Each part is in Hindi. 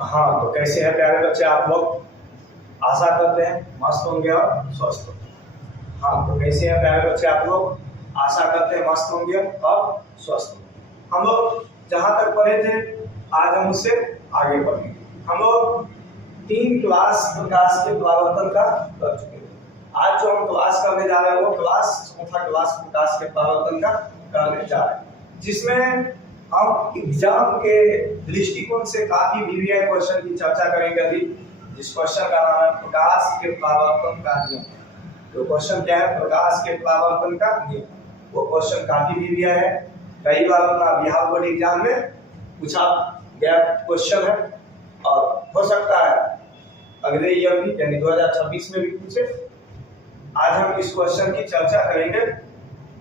हाँ, तो कैसे है प्यारे बच्चे आप लोग? आशा करते हैं मस्त होंगे और स्वस्थ होंगे। हाँ, तो कैसे हैं प्यारे बच्चे आप लोग? आशा करते हैं मस्त होंगे और स्वस्थ होंगे। हम लोग जहाँ तक पढ़े थे आज हम उससे आगे बढ़ेंगे। हम लोग 3 क्लास प्रकाश के परावर्तन का कर चुके हैं। आज जो हम क्लास करने जा रहे हैं वो चौथा क्लास प्रकाश के परावर्तन का करने जा रहे हैं, जिसमें हम एग्जाम के दृष्टिकोण से काफी वीवीआई क्वेश्चन की चर्चा करेंगे अभी, जिस क्वेश्चन का नाम है प्रकाश के परावर्तन का नियम। तो क्वेश्चन क्या है? प्रकाश के परावर्तन का नियम। वो क्वेश्चन काफी वीवीआई है, कई बार अपना बिहार बोर्ड एग्जाम में पूछा गया क्वेश्चन है और हो सकता है अगले ईयर भी यानी 2026 में भी पूछे। आज हम इस क्वेश्चन की चर्चा करेंगे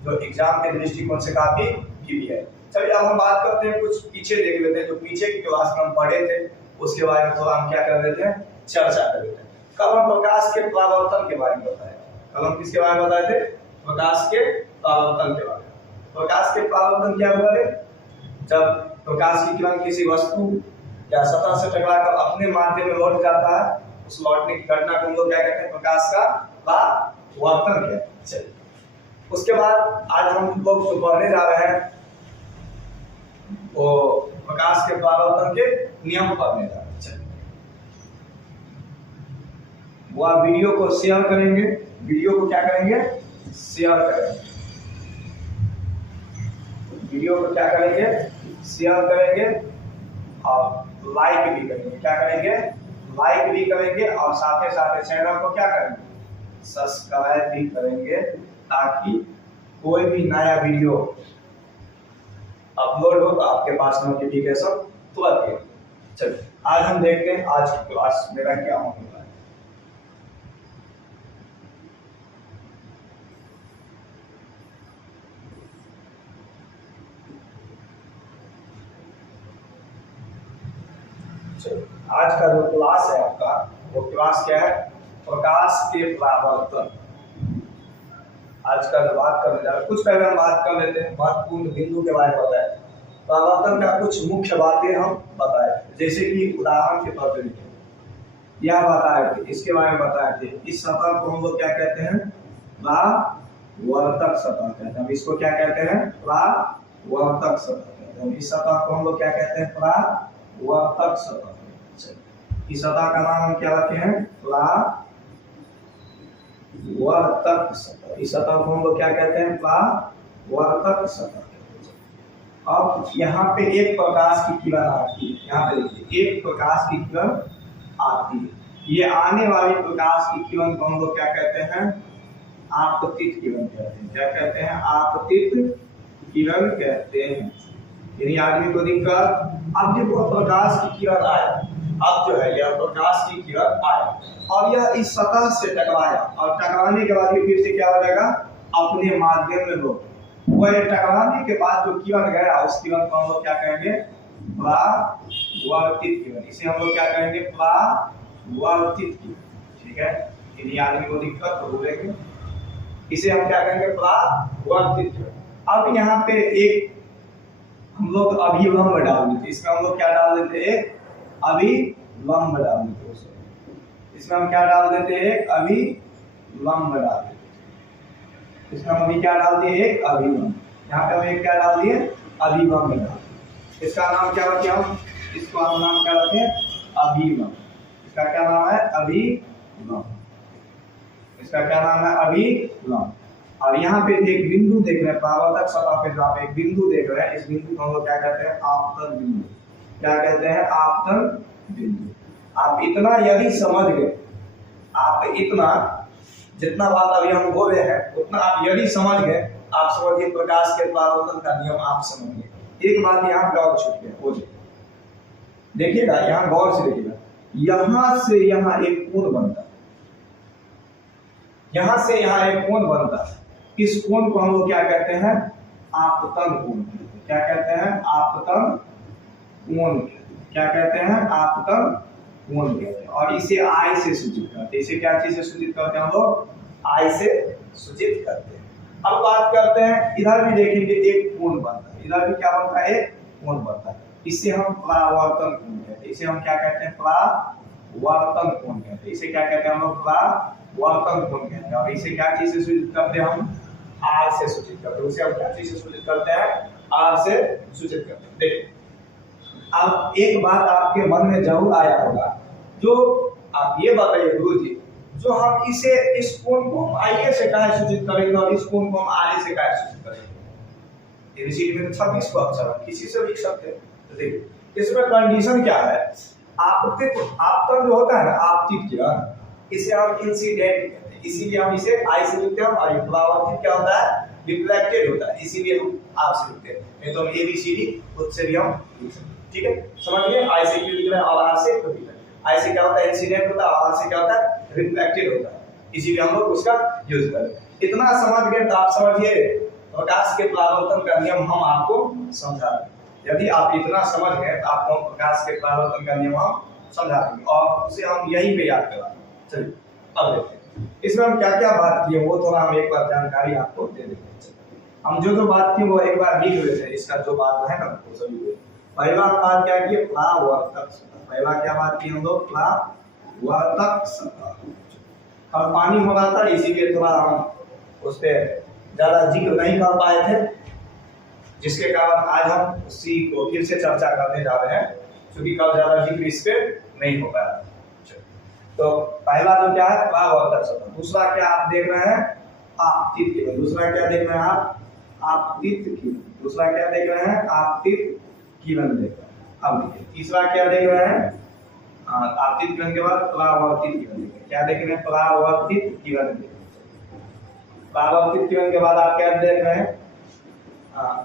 जो एग्जाम के दृष्टिकोण से काफी वीवीआई है। चलिए अब हम बात करते हैं, कुछ पीछे देख लेते हैं, जो पीछे की क्लास में हम पढ़े थे उसके बारे में थोड़ा हम क्या कर लेते हैं, चर्चा कर लेते हैं। कल हम प्रकाश के परावर्तन के बारे में बताए। कल हम किसके बारे में बताए थे? प्रकाश के परावर्तन के बारे में। प्रकाश के परावर्तन क्या होता है? जब प्रकाश की किरण किसी वस्तु या सतह से टकराकर अपने माध्यम में लौट जाता है, उस लौटने की घटना को हम लोग क्या कहते हैं? प्रकाश का परावर्तन कहते हैं। चलिए उसके बाद आज हम लोग जो पढ़ने जा रहे हैं वो प्रकाश के परावर्तन के नियम पढ़ने जा रहे हैं। वो आप वीडियो को शेयर करेंगे, वीडियो को क्या करेंगे? शेयर करेंगे। वीडियो को क्या करेंगे? शेयर करेंगे और लाइक भी करेंगे। क्या करेंगे? लाइक भी करेंगे और साथ ही चैनल को क्या करेंगे? सब्सक्राइब भी करेंगे, ताकि कोई भी नया वीडियो अपलोड हो तो आपके पास नोटिफिकेशन तुरंत आए। चलिए आज हम देखते हैं आज की क्लास मेरा क्या होने वाला है। चलिए आज का जो क्लास है आपका, वो क्लास क्या है? प्रकाश के परावर्तन। आज का जो बात करने जा रहे हैं, कुछ पहले हम बात कर लेते हैं महत्वपूर्ण बिंदु के बारे में बताए। परावर्तन का कुछ मुख्य बातें हम बताए, जैसे कि उदाहरण के तौर पर यह बताए थे, इसके बारे में बताए थे, इस सतह को हम लोग क्या कहते हैं? परावर्तक सतह कहते हैं। हम इसको क्या कहते हैं? परावर्तक सतह कहते हैं। इस सतह को हम लोग क्या कहते हैं? परावर्तक सतह। इस सतह का नाम हम क्या रखे हैं? परावर्तक सतह। इस सतह को हम लोग क्या कहते हैं? परावर्तक सतह। अब यहाँ पे एक प्रकाश की किरण आती है, यहाँ पे देखिए एक प्रकाश की किरण आती है। ये आने वाली प्रकाश की किरण को हम लोग क्या कहते हैं? आपतित किरण कहते हैं। क्या कहते हैं? आपतित किरण कहते हैं। यानी आदमी को दिक्कत, अब जब प्रकाश की किरण आया, अब जो है यह प्रकाश की किरण आया और यह इस सतह से टकराया और टकराने के बाद ये फिर से क्या हो जाएगा? अपने माध्यम में हो। वह टकराने के बाद जो किरण गया उस किरण को हम लोग क्या कहेंगे? परावर्तित किरण। इसे हम लोग क्या कहेंगे? परावर्तित किरण। ठीक है, यदि आदमी को दिक्कत तो बोलेंगे, इसे हम क्या कहेंगे? परावर्तित किरण। अब यहाँ पे एक हम लोग अभिलंब डाल देते, इसमें हम लोग क्या डाल देते? एक अभिलंब डाल देते। इसमें हम क्या डाल देते? एक अभिलंब डाल देते। इसमें हम अभी क्या डाल दिए? एक अभिलंब। यहाँ पे हम एक क्या डाल दिए? अभिलंब डाल। इसका नाम क्या रखे हम? इसको हम नाम क्या रखे? अभिलंब। इसका क्या नाम है? अभिलंब। इसका क्या नाम है? अभिलंब। और यहाँ पे एक बिंदु देख रहे हैं, परावर्तक सतह पे जो आप एक बिंदु देख रहे हैं, इस बिंदु को हम लोग क्या कहते हैं? आपतन बिंदु। क्या कहते हैं? आपतन बिंदु। आप इतना यदि समझ गए, आप इतना जितना बात अभी हम बोले हैं उतना आप यदि समझ गए, आप समझिए प्रकाश के परावर्तन का नियम आप समझ गए। एक बात यहाँ गौर छूट गया, वो देखिएगा, यहाँ गौर से देखिएगा, यहाँ से यहाँ एक कोण बनता है, यहाँ से यहाँ एक कोण बनता है। इस कोण को हम लोग क्या कहते हैं? आपतन कोण। क्या कहते हैं? आपतन कोण। क्या कहते हैं? आपतन कोण कहते हैं। और इसे आई से सूचित करते हैं। इसे क्या चीज से सूचित करते हैं? हम लोग आई से सूचित करते हैं। अब बात करते हैं, इधर भी देखेंगे एक कोण बनता है, इधर भी क्या बनता है? एक कोण बनता है। इसे हम परावर्तन कोण कहते हैं। इसे हम क्या कहते हैं? परावर्तन कोण कहते हैं। इसे क्या कहते हैं हम लोग? परावर्तन कोण कहते हैं। और इसे क्या चीज से सूचित करते हैं हम? आर से सूचित करते हैं। उसे हम क्या चीज से सूचित करते हैं? आर से सूचित करते हैं। देखिए अब एक बात आपके मन में जरूर आया होगा, जो आप ये बताइए गुरुजी, जो हम इसे इस कोण को हम आई से काहे सूचित करेंगे और इस कोण को हम आर से काहे सूचित करेंगे? एबीसीडी में तो 26 को अक्षर है, किसी से लिख सकते हैं। तो देखिए इसमें कंडीशन क्या है? आपतन जो होता है ना, आपतित किरण, इसे हम इंसिडेंट कहते हैं, इसीलिए हम इसे आई से लिखते हैं। और परावर्तित क्या होता है? रिफ्लेक्टेड होता है, इसीलिए हम आर से लिखते हैं। नहीं तो हम एबीसीडी खुद से भी हम लिख सकते हैं। ठीक है, समझ गए? आई से क्यों लिख रहे हैं और आर से क्यों लिख रहे हैं? आई से क्या होता है? इंसिडेंट होता है, और आर से क्या होता है? रिफ्लेक्टेड होता है, इसीलिए हम लोग उसका यूज करें। इतना समझ गए तो आप समझिए प्रकाश के परावर्तन का नियम हम आपको समझा देंगे। यदि आप इतना समझ गए तो आपको प्रकाश के परावर्तन का नियम हम समझा देंगे और उसे हम यहीं पे याद कराएंगे। चलिए अब देखते हैं इसमें हम क्या क्या बात किए, वो थोड़ा हम एक बार जानकारी आपको दे देंगे। हम जो बात की वो एक बार लिख लेते हैं, इसका जो बात है ना वो सभी। पहला बात क्या की? परावर्तक सतह। पहला क्या बात की हम लोग? परावर्तक सतह। और पानी हो रहा था इसीलिए थोड़ा हम उस पर ज्यादा जिक्र नहीं कर पाए थे, जिसके कारण आज हम उसी को फिर से चर्चा करने जा रहे हैं, क्योंकि कल ज्यादा जिक्र इस पे नहीं हो पाया। तो पहला जो क्या है? परावर्तक सतह। दूसरा क्या आप देख रहे हैं? आपतित किरण। दूसरा क्या देख रहे हैं आप? आपतित किरण। दूसरा क्या देख रहे हैं? आपतित किरण देख रहे हैं। अब देखिए तीसरा क्या देख रहे हैं? आपतित किरण के बाद परावर्तित किरण देख रहे हैं। क्या देख रहे हैं? परावर्तित किरण देख रहे हैं। परावर्तित किरण के बाद आप क्या देख रहे हैं?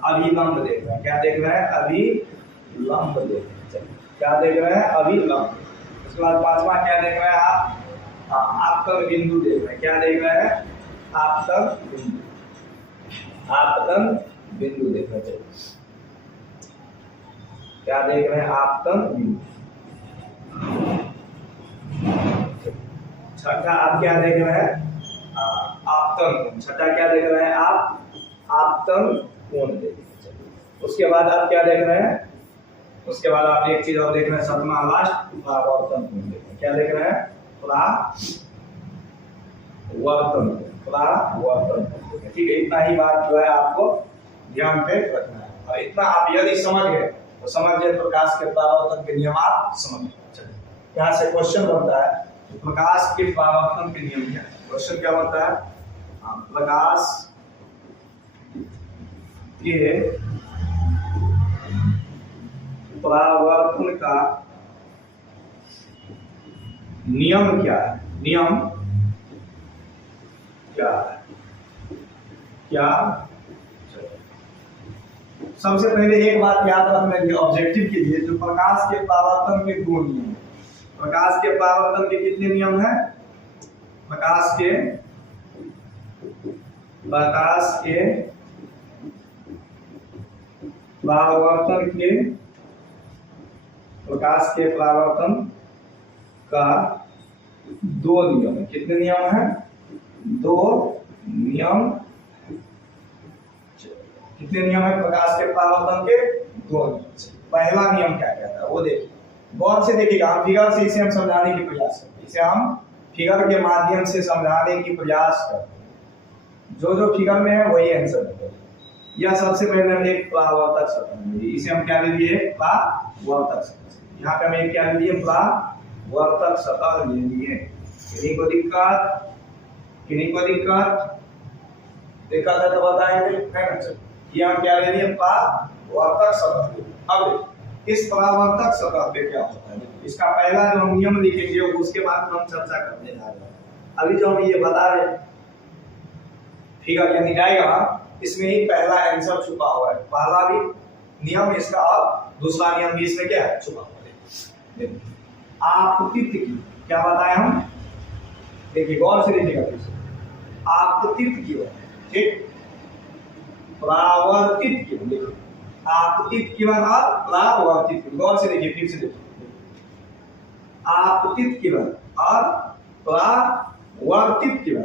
अभिलंब देख रहे हैं। क्या देख रहे हैं? अभिलंब देख रहे हैं। क्या देख रहे हैं? अभिलंब। उसके बाद पांचवा क्या देख रहे हैं आप? आपतन बिंदु देख रहे हैं। क्या देख रहे हैं? आपतन बिंदु। आपतन बिंदु देख रहे हैं। क्या देख रहे हैं? आपतन बिंदु। छठा आप क्या देख रहे हैं? आपतन कोण। छठा क्या देख रहे हैं आप? आपतन कोण देख रहे हैं। उसके बाद आप क्या देख रहे हैं? उसके बाद आप एक चीज और देख रहे हैं, सातवां लास्ट, परावर्तन कोण देख रहे हैं। क्या देख रहे हैं? परावर्तन। परावर्तन। ठीक है, इतना ही बात जो है आपको ध्यान पे रखना है। और इतना आप यदि समझ गए तो समझ गए प्रकाश के परावर्तन के नियम आप समझ गए। यहाँ से क्वेश्चन बनता है तो प्रकाश के परावर्तन के नियम क्या है? क्वेश्चन क्या बनता है? प्रकाश के परावर्तन का नियम क्या है? नियम क्या है? क्या? सबसे पहले एक बात याद रखना है ऑब्जेक्टिव के लिए, जो प्रकाश के परावर्तन के 2 नियम है। प्रकाश के परावर्तन के कितने नियम हैं? प्रकाश के परावर्तन का 2 नियम है। कितने नियम हैं? 2 नियम। कितने नियम है प्रकाश के परावर्तन के? 2 नियम। पहला नियम क्या कहता है वो देखिए, गौर से देखिएगा। हम फिगर से इसे हम समझाने की प्रयास करते हैं, इसे हम फिगर के माध्यम से समझाने की प्रयास करते हैं। जो फिगर में है वही आंसर है। यह सबसे पहले हमने एक परावर्तक सतह, इसे हम क्या ले लिए? परावर्तक सतह। यहाँ पे हमें क्या ले लिए? परावर्तक सतह ले लिए। किन्हीं को दिक्कत? दिक्कत है तो बताएंगे, है ना? ये हम क्या ले लिए? परावर्तक सतह। अब इस परावर्तक सतह पे क्या होता है, इसका पहला जो हम नियम लिखेंगे उसके बाद हम चर्चा करने जा रहे हैं। अभी जो हम ये बता रहे हैं फिगर यानी डायग्राम, इसमें ही पहला आंसर छुपा हुआ है। पहला भी नियम इसका और दूसरा नियम भी इसमें क्या है? छुपा हुआ है। आपतित की क्या बताए हम? देखिए गौर से देखिएगा। आपतित की, ठीक, परावर्तित की। देखिए आपतित किरण और परावर्तित किरण, गौर से देखिए, फिर से देखिए। आपतित किरण और परावर्तित किरण।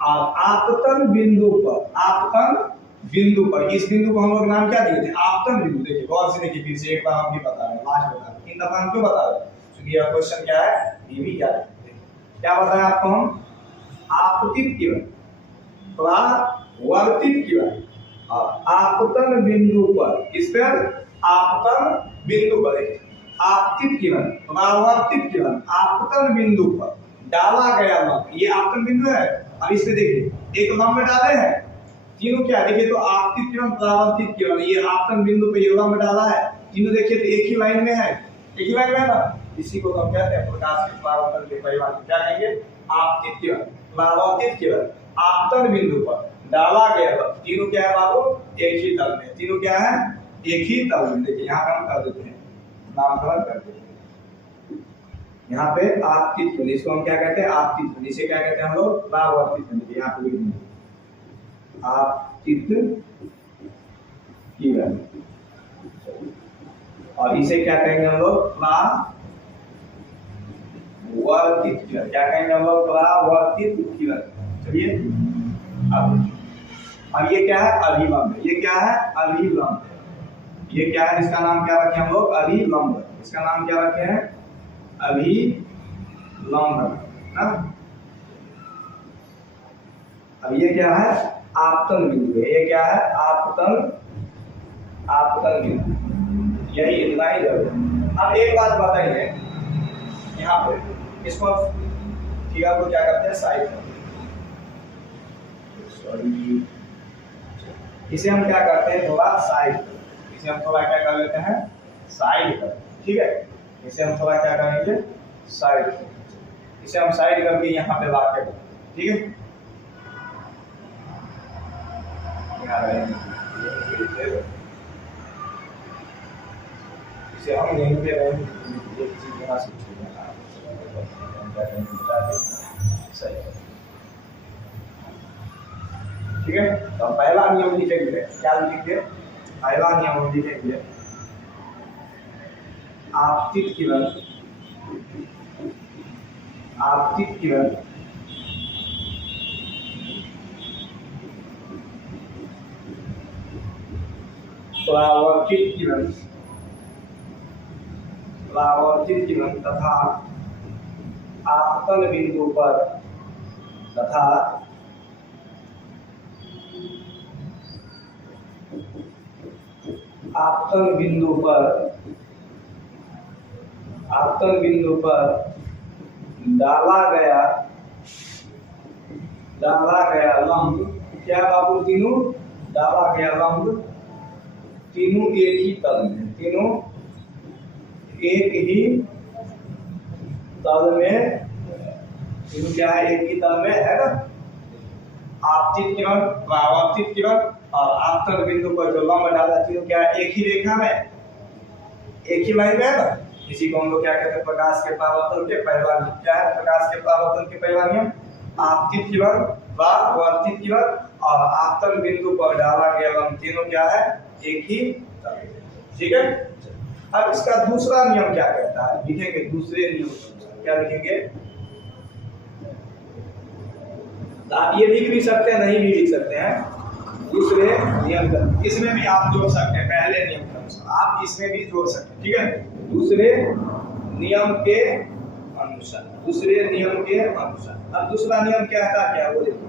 आपतन बिंदु पर, आपतन बिंदु पर, इस बिंदु को हम लोग नाम क्या दिए थे? आपतन बिंदु। देखिए गौर से देखिए, फिर से एक बार हम भी बता रहे हैं, लास्ट बता रहे हैं, 3 दफा हम क्यों बता रहे हैं? क्योंकि यह क्वेश्चन क्या है, ये भी याद रखते हैं। क्या बताया आपको हम? आपतित किरण, परावर्तित किरण और आपतन बिंदु पर, किस पर? आपतन बिंदु पर। आपतित किरण, परावर्तित किरण आपतन बिंदु पर डाला गया लंब, ये आपतन बिंदु है। अब इसमें देखिए एक लंब डाले हैं, तीनों क्या देखिए तो आपतित किरण, परावर्तित किरण, ये आपतन बिंदु पे ये लंब डाला है, तीनों देखिए तो एक ही लाइन में है, एक ही लाइन में है ना। इसी को हम कहते हैं प्रकाश के परावर्तन के परिवार, क्या कहेंगे? आपतित किरण, परावर्तित किरण आपतन बिंदु पर डाला गया लंब, तीनों क्या है बाबू? एक ही तल में, तीनों क्या है? एक ही तल में। देखिए यहाँ पे हम कर देते हैं, नामकरण कर देते हैं। यहाँ पे आपतित किरण, इसको हम क्या कहते हैं? आपतित किरण। इसे क्या कहते हैं हम लोग? परावर्तित किरण। यहाँ पे लिख देंगे आपतित किरण, और इसे क्या कहेंगे हम लोग? परावर्तित किरण। क्या कहेंगे हम लोग? परावर्तित किरण। चलिए अब ये क्या है? अभिलंब। ये क्या है? अभिलंब। ये क्या है? इसका नाम क्या रखे हम लोग? अभिलंब। इसका नाम क्या रखे हैं? अभिलंब ना। अब ये क्या है? आपतन बिंदु है। ये क्या है? आपतन बिंदु। यही इतना ही जरूर। अब एक बात बताइए, यहाँ पे इसको फिगर को क्या करते हैं? साइड, सॉरी इसे हम क्या करते हैं? थोड़ा साइड, इसे हम थोड़ा क्या कर लेते हैं? साइड कर, ठीक है। इसे हम थोड़ा क्या करेंगे? साइड, इसे हम साइड करके यहाँ पे ला के, ठीक है। इसे हम यहीं पे रहेंगे, एक चीज यहाँ से सही, ठीक है। तो पहला नियम लिखेंगे, क्या लिखेंगे? पहला नियम हम लिखेंगे आपतित किरण, आपतित किरण परावर्तित किरण, परावर्तित किरण तथा आपतन बिंदु पर, तथा आपतन बिंदु पर, आपतन बिंदु पर डाला गया लंब, क्या बाबू? तीनों डाला गया लंब, तीनों एक ही तल में, तीनों एक ही तल में, तीनों क्या है? एक ही तल में है ना। आपतित किरण, परावर्तित किरण और आपतन बिंदु पर जो लंब डाला, तीनों क्या है? एक ही रेखा में, एक ही लाइन में है ना। इसी को हम लोग क्या कहते हैं? प्रकाश के परावर्तन के परिवार नियम। क्या है प्रकाश के परावर्तन के परिवार नियम? आपतित किरण, परावर्तित किरण और आपतन बिंदु पर डाला गया लंब, तीनों क्या है? एक ही, ठीक है। अब इसका दूसरा नियम क्या कहता है? लिखेंगे दूसरे नियम, क्या लिखेंगे? आप ये लिख भी सकते हैं, नहीं भी लिख सकते हैं। दूसरे नियम का, इसमें भी आप जोड़ सकते हैं, पहले नियम का अनुसार आप इसमें भी जोड़ सकते हैं, ठीक है। दूसरे नियम के अनुसार, दूसरे नियम के अनुसार। अब दूसरा नियम क्या है? क्या वो देखिए,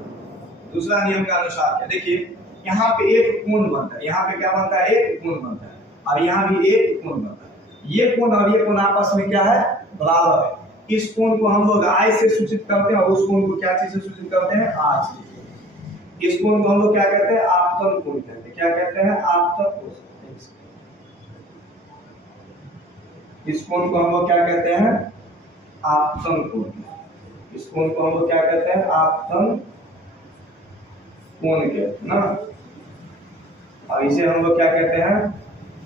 दूसरा नियम का अनुसार क्या? देखिए यहाँ पे एक कोण बनता है, यहाँ पे क्या बनता है? एक कोण बनता है, और यहाँ भी एक कोण बनता है। ये कोण और ये कोण आपस में क्या है? बराबर है। इस कोण को हम लोग I से सूचित करते हैं और उस कोण को क्या चीज से सूचित करते हैं? R से। इस कोण को हम लोग क्या कहते हैं? आपतन कोण कहते हैं। क्या कहते हैं? आपतन कोण। इस कोण को हम लोग क्या कहते हैं? आपतन कोण। इस कोण को हम लोग क्या कहते हैं? आपतन कोण कहते हैं ना। और इसे हम लोग क्या कहते हैं?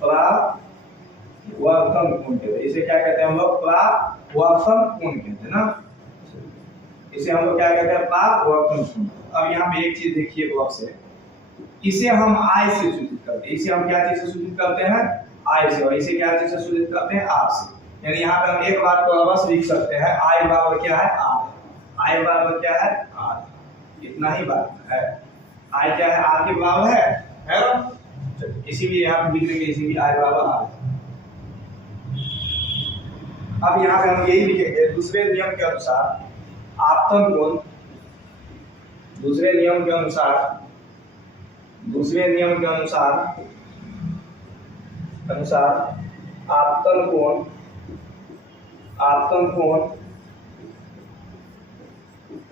परावर्तन कोण कहते हैं। इसे क्या कहते हैं हम लोग? परावर्तन कोण कहते हैं ना। इसे हम लोग क्या कहते हैं? परावर्तन कोण। अब यहाँ पे एक चीज देखिए गौर से, इसे हम I से सूचित करते हैं। इसे हम क्या चीज से सूचित करते हैं? I से। और इसे क्या चीज से सूचित करते हैं? R से। यानी यहाँ पे हम एक बात को अवश्य लिख सकते हैं, I बराबर क्या है? R। I बराबर क्या है? R। इतना ही बात है। I क्या है? R के बराबर है। है ना। चलिए इसीलिए यहाँ पे लिख देंगे, इसीलिए आई बराबर आर। अब यहाँ पे हम यही लिखेंगे दूसरे नियम के अनुसार आपतन कोण, दूसरे नियम के अनुसार आपतन कोण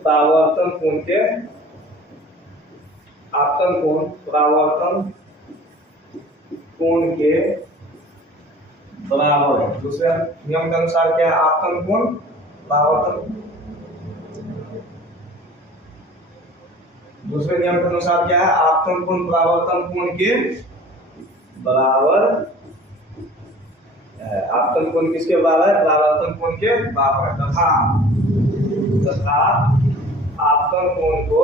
परावर्तन कोण के बराबर है। दूसरे नियम के अनुसार क्या है, आपतन कोण परावर्तन, दूसरे नियम के अनुसार क्या है, आपतन कोण परावर्तन कोण के बराबर है। आपतन कोण किसके बराबर है, परावर्तन कोण के बराबर है। तथा आपतन कोण को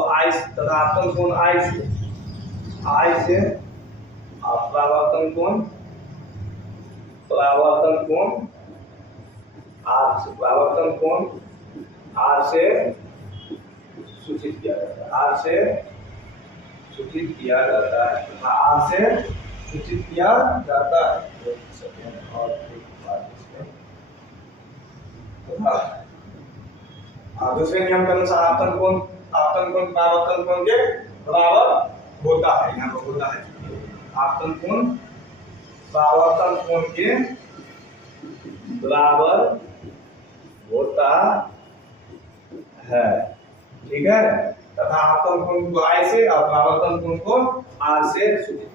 आई तथा आपतन कोण आई से परावर्तन कोण आर से सूचित किया जाता है। और दूसरे नियम के अनुसार आपतन कोण परावर्तन कोण के बराबर होता है। यहाँ पर होता है आपतन कोण परावर्तन कोण के बराबर होता है, ठीक है। तथा आपतन कोण को आई से और परावर्तन कोण को आर से सूचित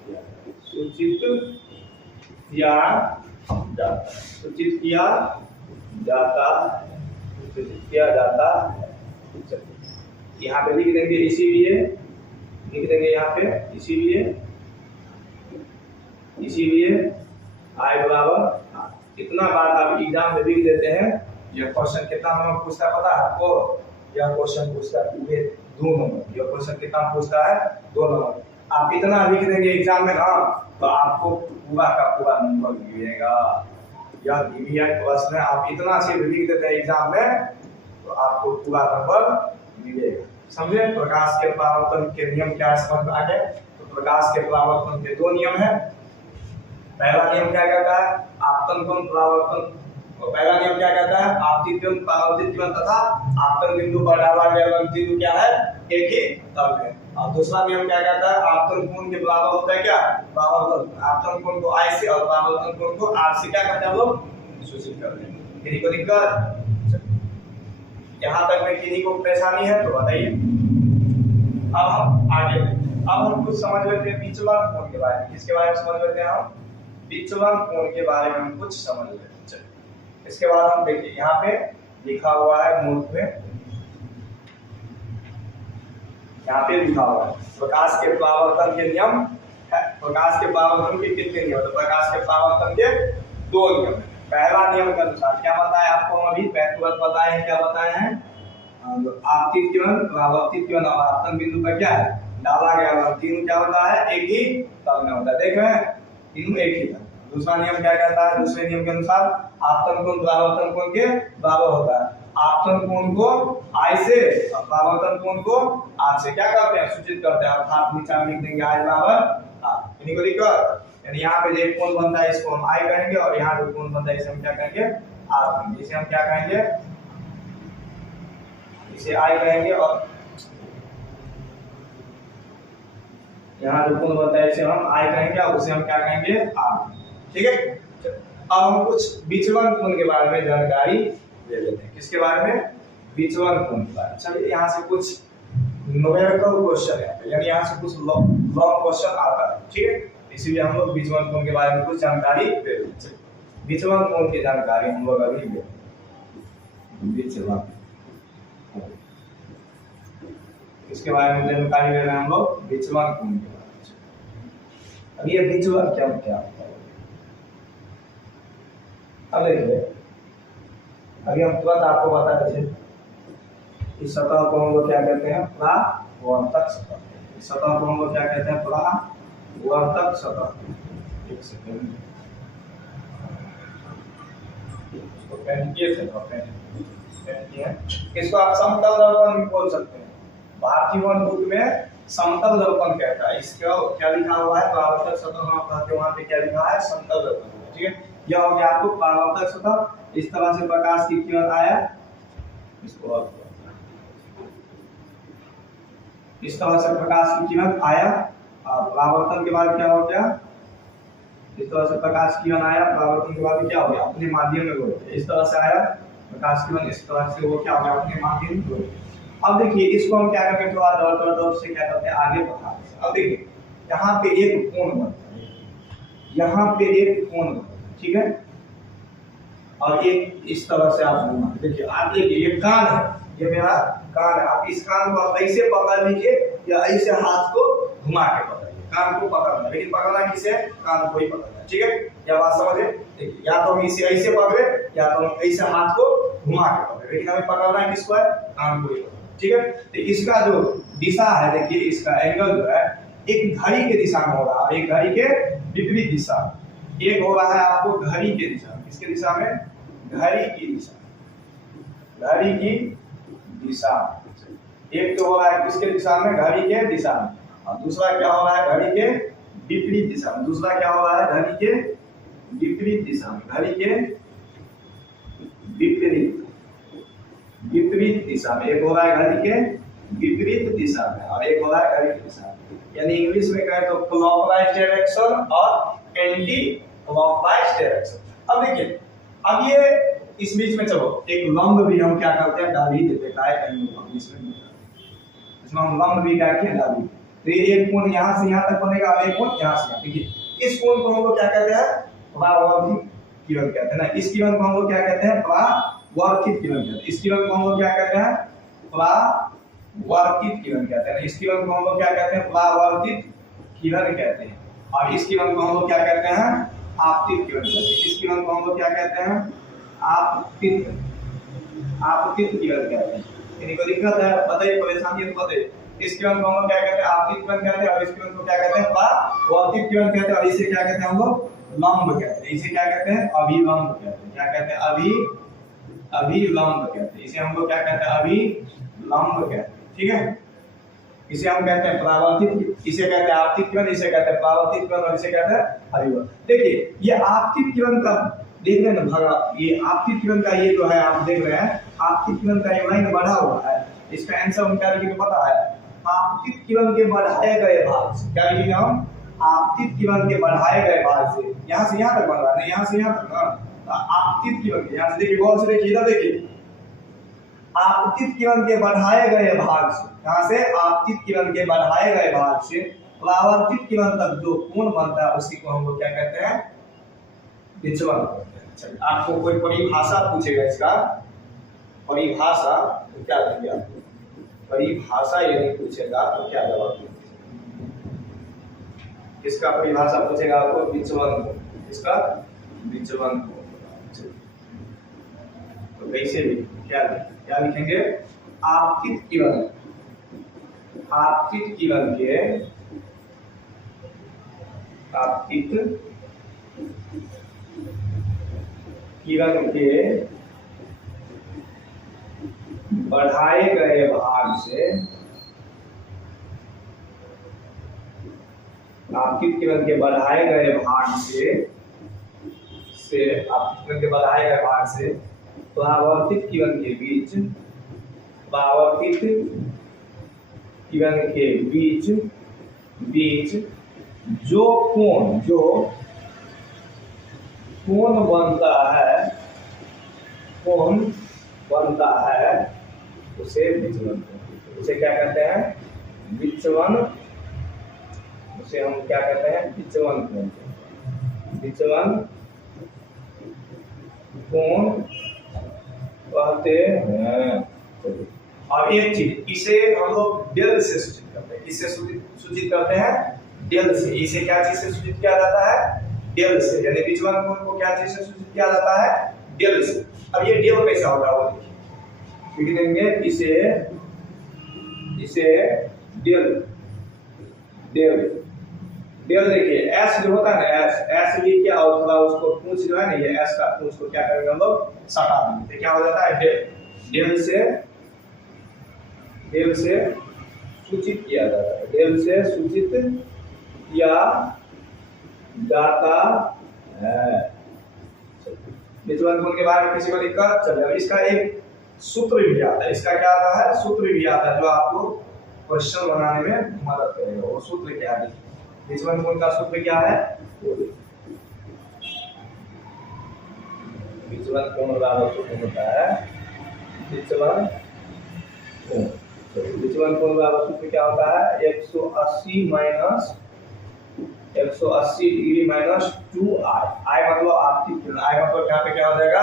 किया जाता है। यहाँ पे लिख देंगे इसीलिए, यहाँ पे इसीलिए आई बराबर। इतना बात आप एग्जाम में लिख देते हैं। यह क्वेश्चन कितना नंबर पूछता है पता है आपको, यह क्वेश्चन पूछता है 2 नंबर। यह क्वेश्चन कितना पूछता है, 2 नंबर। आप इतना लिख देंगे एग्जाम में ना, तो आपको पूरा का पूरा नंबर मिलेगा। यह प्रश्न आप इतना से लिख देते हैं एग्जाम में, तो आपको पूरा नंबर मिलेगा। समझे। प्रकाश के परावर्तन के नियम क्या समझ में आ गए। तो प्रकाश के परावर्तन के 2 नियम है। पहला नियम क्या कहता है, आपतन कोण परावर्तन, पहला नियम क्या कहता है, आपतित कोण परावर्तित कोण तथा आपतन बिंदु पर डाला गया लंब बिंदु क्या है, एक ही तल है। और दूसरा नियम क्या कहता है, आपतन कोण के बराबर होता है क्या, परावर्तन। आपतन कोण को आई से और परावर्तन कोण को आर से क्या करते हैं हम लोग, सूचित करते हैं। किसी को दिक्कत, यहाँ तक में किसी को परेशानी है तो बताइए। अब हम आगे, अब हम कुछ समझ लेते हैं विचलन कोण के बारे में। किसके बारे में समझ लेते हैं हम, विचलन कोण के बारे में हम कुछ समझ लेते हैं। इसके बाद हम देखिए यहाँ पे लिखा हुआ है नोट में, यहाँ पे लिखा हुआ है प्रकाश के परावर्तन के नियम है। प्रकाश के परावर्तन के कितने नियम, तो प्रकाश के परावर्तन के 2 नियम। पहला नियम के अनुसार क्या बताया आपको, हम अभी तुरंत बताए हैं, क्या बताए हैं, आपतित किरण परावर्तित किरण और आपतन बिंदु पर क्या है डाला गया तीनों क्या होता है, एक ही तल में होता है। देख रहे हैं, तीनों एक ही तल। दूसरा नियम क्या कहता है, दूसरे नियम के अनुसार आपतन कोण परावर्तन कोण के बराबर होता है। आपतन कोण को आई से और परावर्तन कोण को आर से क्या करते हैं, सूचित करते हैं। अर्थात नीचे हम लिख देंगे आई बराबर आर। इन्हीं को लिखकर यानी यहाँ पे एक कोण बनता है, इसको हम आई कहेंगे, और यहाँ जो कोण बनता है इसे हम क्या कहेंगे, आर कहेंगे। इसे हम क्या कहेंगे, इसे आई कहेंगे, और यहाँ जो कोण बनता है इसे हम आई कहेंगे, और उसे हम क्या कहेंगे, आर। ठीक है। अब हम कुछ विचलन कोण के बारे में जानकारी ले लेते हैं। किसके बारे में, विचलन कोण के बारे में। चलिए यहाँ से कुछ न्यूमेरिकल क्वेश्चन है, यानी यहाँ से कुछ लॉन्ग क्वेश्चन आता है। ठीक है, इसीलिए हम लोग विचलन कोण के बारे में कुछ जानकारी ले लेते हैं। विचलन कोण की जानकारी हम लोग अभी ले, विचलन इसके बारे में जानकारी ले रहे हैं हम लोग, विचलन कोण के बारे में। अब ये विचलन क्या होता है, अब देखिए, अभी हम तुरंत आपको बता दें, इस सतह को हम लोग क्या कहते हैं, परावर्तक सतह। सतह को हम लोग क्या कहते हैं? परावर्तक सतह। एक सेकंड, इसको पेन किए थे, पेन किए। इसको आप समतल दर्पण भी बोल सकते हैं। भारतीय वन बुक में समतल दर्पण कहता है। इसका क्या लिखा हुआ है? परावर्तक सतह। वहां पे क्या लिखा है? समतल दर्पण। ठीक है, यह हो गया आपको परावर्तक सतह। इस तरह से प्रकाश की किरण आया, इसको इस तरह से प्रकाश की किरण आया, और परावर्तन के बाद क्या हो गया? इस तरह से प्रकाश की किरण आया, परावर्तन के बाद क्या हो गया? अपने माध्यम में घूम। इस तरह से आया प्रकाश की किरण, इस तरह से वो क्या हो गया? अपने माध्यम में घूम। अब देखिए इसको हम क्या करते हैं? थोड़ा डॉट से क्या करते हैं? आगे बढ़ाते हैं। अब देखिए यहाँ पे एक कोण बनता है, यहाँ पे एक कोण बनता है, ठीक है, और एक इस तरह से आप घुमा। देखिए आप देखिए ये कान है, ये मेरा कान है। आप इस कान को आप ऐसे पकड़ लीजिए या ऐसे हाथ को घुमा के पकड़िए। कान को पकड़ना, लेकिन पकड़ना किसे? कान को ही पकड़ना। ठीक है, क्या बात समझे? देखिए या तो हम इसे ऐसे पकड़े या तो हम ऐसे हाथ को घुमा के पकड़े, लेकिन हमें पकड़ना किसको है? कान को ही पकड़ना। ठीक है, तो इसका जो दिशा है, देखिए इसका एंगल जो है एक घड़ी के दिशा में हो रहा है, एक घड़ी के विपरीत दिशा। एक हो रहा है आपको घड़ी के दिशा में, किसके दिशा में? घड़ी की दिशा, घड़ी की दिशा। एक तो हो रहा है किसके दिशा में? घड़ी के दिशा में, और दूसरा क्या हो रहा है? घड़ी के विपरीत दिशा में। दूसरा क्या हो रहा है? घड़ी के विपरीत दिशा में, घड़ी के विपरीत दिशा में। एक हो रहा है घड़ी के विपरीत दिशा में और एक हो रहा है घड़ी की दिशा में। यानी इंग्लिश में कहें तो क्लॉकवाइज डायरेक्शन और एंटी क्लॉकवाइज डायरेक्शन। अब देखिए, अब ये इस बीच में चलो एक लंब भी हम क्या करते हैं? डाल ही देते हैं, कहीं इसमें हम लंब भी डालते हैं, डाल ही। तो ये एक कोण यहाँ से यहाँ तक बनेगा और एक कोण यहाँ से यहाँ। देखिए इस कोण को हम लोग क्या कहते हैं? परावर्तित किरण कहते हैं ना। इस किरण को हम लोग क्या कहते हैं? परावर्तित किरण कहते हैं। इस किरण को हम लोग क्या कहते हैं? परावर्तित किरण कहते हैं। इस किरण को हम लोग क्या कहते हैं? परावर्तित किरण कहते हैं। और इस किरण को हम लोग क्या कहते हैं? आपतित किरण कहते हैं। इस किरण को हम लोग क्या कहते हैं? आपतित किरण कहते हैं। यानी कोई दिक्कत है? बताइए, परेशानी है तो बताइए। इस किरण को हम लोग क्या कहते हैं? आपतित किरण कहते हैं। और इस किरण को क्या कहते हैं? परावर्तित किरण कहते हैं। और इसे क्या कहते हैं हम लोग? लंब कहते हैं। इसे क्या कहते हैं? अभिलंब कहते हैं। क्या कहते हैं? अभिलंब कहते हैं। इसे हम लोग क्या कहते हैं? अभिलंब कहते हैं। ठीक है, इसे हम कहते हैं परावर्तित, इसे कहते हैं आपतित किरण, इसे कहते हैं परावर्तित किरण और इसे कहते हैं अभिलंब। देखिए ये आपतित किरण का देख रहे हैं ना भागा, ये आपतित किरण का ये जो है आप देख रहे हैं, आपतित किरण का ये लाइन बढ़ा हुआ है। इसका आंसर हम क्या लिखेंगे पता है? आपतित किरण के बढ़ाए गए भाग से। क्या लिखेंगे हम? आपतित किरण के बढ़ाए गए भाग से। यहाँ से यहाँ तक बन रहा है, यहाँ से यहाँ तक ना। आपतित किरण यहाँ से देखिए, गौर से देखिए, इधर देखिए, आपतित किरण के बढ़ाए गए भाग से, यहाँ से आपतित किरण के बढ़ाए गए भाग से परावर्तित किरण तक जो कोण बनता है उसी को हम लोग क्या कहते हैं? विचलन कहते हैं। चलिए आपको कोई परिभाषा पूछेगा, इसका परिभाषा तो क्या देंगे आपको? परिभाषा यदि पूछेगा तो क्या जवाब देंगे? इसका परिभाषा पूछेगा आपको विचलन को, इसका विचलन को। तो कैसे भी क्या लिखेंगे? आपतित किरण, आपतित किरण के, आपतित किरण के बढ़ाए गए भाग से, आपतित किरण के बढ़ाए गए भाग से आपतित किरण के बढ़ाए गए भाग से परावर्तित किरण के बीच, परावर्तित किरण के बीच जो कोण बनता है उसे विचलन कहते हैं। उसे क्या कहते हैं? विचलन। उसे हम क्या कहते हैं? विचलन कहते हैं। विचलन कोण कहते हैं। और एक चीज, इसे हम लोग डेल से सूचित करते हैं। इससे सूचित करते हैं डेल से। इसे क्या चीज से सूचित किया जाता है? डेल से। यानी विचलन कोण को क्या चीज से सूचित किया जाता है? डेल से। अब ये डेल कैसा होगा वो देखिए, लिख देंगे इसे डेल डेल डेल देखिए एस जो होता है ना एस एस लिख के और थोड़ा उसको पूंछ जो है ना ये एस का पूंछ को क्या करेंगे हम लोग सटा देंगे तो क्या हो जाता है डेल डेल से सूचित किया जाता है डेल से सूचित किया जाता है। विचलन गुण के बारे में किसी को दिक्कत चलिए इसका एक सूत्र भी आता है इसका क्या आता है सूत्र भी आता है जो आपको क्वेश्चन बनाने में मदद करेगा वो सूत्र क्या है विचलन गुण का सूत्र क्या है विचलन कोण वाला सूत्र होता है विचलन कोण वाला सूत्र क्या होता है 180 डिग्री माइनस 2i i मतलब आपतित किरण i मतलब यहाँ पे क्या हो जाएगा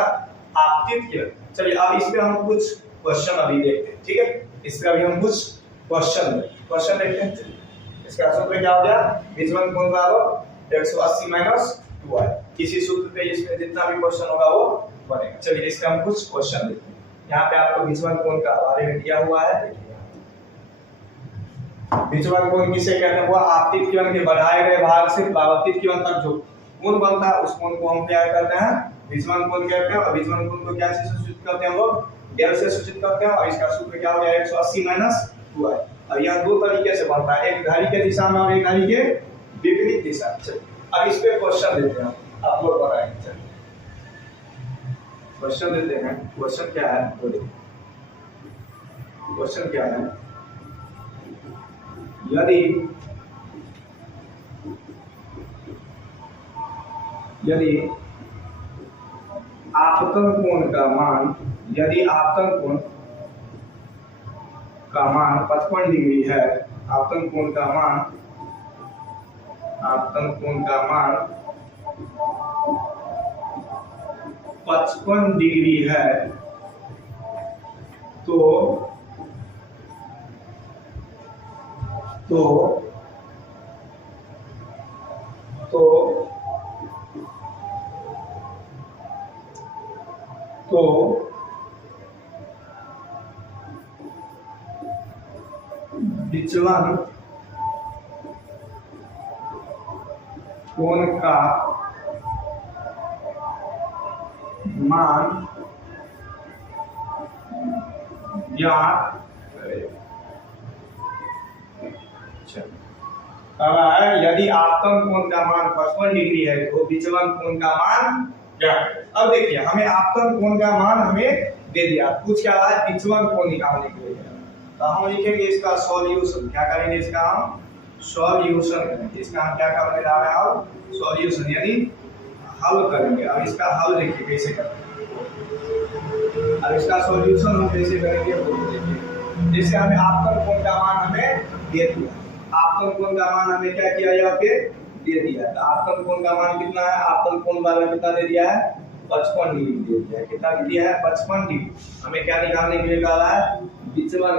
आपतित किरण। चलिए अब इस पे हम कुछ क्वेश्चन अभी देखते हैं ठीक है इस पे अभी हम कुछ क्वेश्चन देखते हैं। इसका सूत्र क्या हो गया विचलन कोण बराबर 180 माइनस 2i किसी सूत्र पे इसमें जितना भी क्वेश्चन होगा वो बनेगा। चलिए इसका हम कुछ क्वेश्चन देखते हैं यहाँ पे आपको विचलन कोण का बारे में दिया हुआ है विचलन कोण किसे कहते हैं वो आपतित किरण के बढ़ाए गए भाग से परावर्तित किरण तक जो कोण बनता है उस कोण को हम क्या कहते हैं विचलन कोण कहते हैं और विचलन कोण को क्या से सूचित करते हैं हम लोग डेल से सूचित करते हैं और इसका सूत्र क्या हो गया 180 माइनस 2i और यह दो तरीके से बनता है एक घड़ी के दिशा में और एक घड़ी के विपरीत दिशा में। अब इस पे क्वेश्चन देते हैं आप लोग बताएंगे क्वेश्चन देते हैं क्वेश्चन क्या है क्वेश्चन क्या है यदि आपतन कोण का मान 55 डिग्री है आपतन कोण का मान 55 डिग्री है तो विचलन कोण का मान ज्ञात यदि आपतन कोण का मान 55 डिग्री है तो विचलन कोण का मान क्या। अब देखिए हमें आपतन कोण का मान हमें दे दिया पूछ क्या रहा है विचलन कोण निकालने के लिए तो हम लिखेंगे इसका सॉल्यूशन क्या करेंगे इसका हम सॉल्यूशन करेंगे इसका हम क्या करने जा रहे हैं सॉल्यूशन यानी हल करेंगे। अब इसका हल देखिए कैसे करेंगे अब इसका सॉल्यूशन हम कैसे करेंगे वो देखिए जैसे हमें आपतन कोण का मान हमें दे दिया आपतन कोण का मान हमें क्या किया यहाँ पे दे दिया है आपतन कोण का मान कितना है आपतन कोण वाला कितना दे दिया है 55 डिग्री दे दिया है कितना दिया है 55 डिग्री हमें क्या निकालने के लिए कहा है विचलन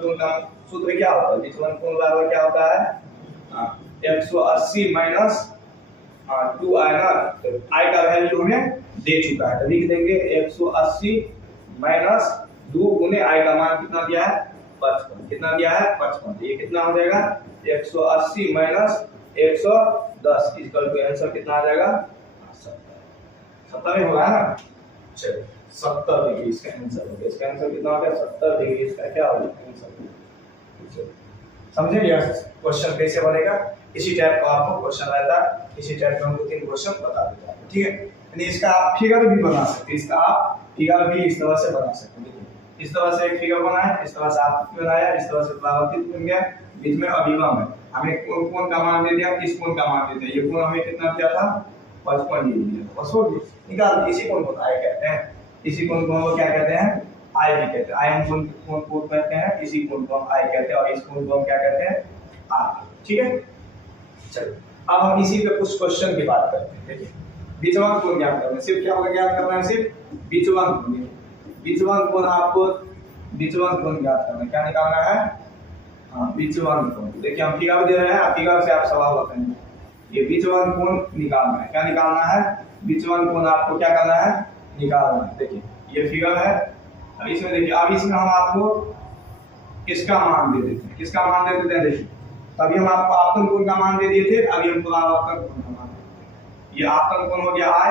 कोण का सूत्र क्या होता है विचलन कोण बराबर क्या होता है 180 माइनस 2i ना तो i का वैल्यू हमें दे चुका है तो लिख देंगे 180 माइनस 2 गुने i का मान कितना दिया है 55 कितना दिया है 55 ये कितना हो जाएगा 180 माइनस 110 इक्वल टू आंसर कितना आ जाएगा 70 में होगा ना चलिए 70 डिग्री इसका आंसर हो गया इसका आंसर कितना हो गया 70 डिग्री इसका क्या हो गया आंसर समझे यस क्वेश्चन कैसे बनेगा इसी टाइप का आपको क्वेश्चन रहता है इसी टाइप का हमको 3 क्वेश्चन बता देता है ठीक है यानी इसका आप फिगर भी बना सकते हैं इसका आप फिगर भी इस तरह से बना सकते हैं इस तरह से एक फिगर बनाया इस तरह से आप बनाया इस तरह से परावर्तित बन गया बीच में अभिगम है हमें कोण का मान दे दिया किस कोण का मान दे दिया ये कोण हमें कितना दिया था 55 डिग्री बस हो गया निकाल इसी कोण को आई कहते हैं इसी कोण को हम क्या कहते हैं आई भी कहते हैं आई हम कोण को कहते हैं इसी कोण को हम आई कहते हैं और इस कोण को हम क्या कहते हैं आर ठीक है। चलिए अब हम इसी पे कुछ क्वेश्चन की बात करते हैं देखिए विचलन कोण ज्ञात करना है सिर्फ क्या होगा ज्ञात करना है सिर्फ विचलन कोण आपको विचलन कोण ज्ञात करना है क्या निकालना है विचलन कोण देखिए हम फिगर दे रहे हैं फिगर से आप सवाल बताएंगे ये विचलन कोण निकालना है क्या निकालना है विचलन कोण आपको क्या करना है निकालना है देखिए ये फिगर है अब इसमें देखिए अब इसमें हम आपको किसका मान दे देते हैं किसका मान दे देते हैं देखिए तभी हम आपको आपतन कोण का मान दे दिए थे, अभी हम परावर्तन कोण का मान दे। ये आपतन कोण हो गया I,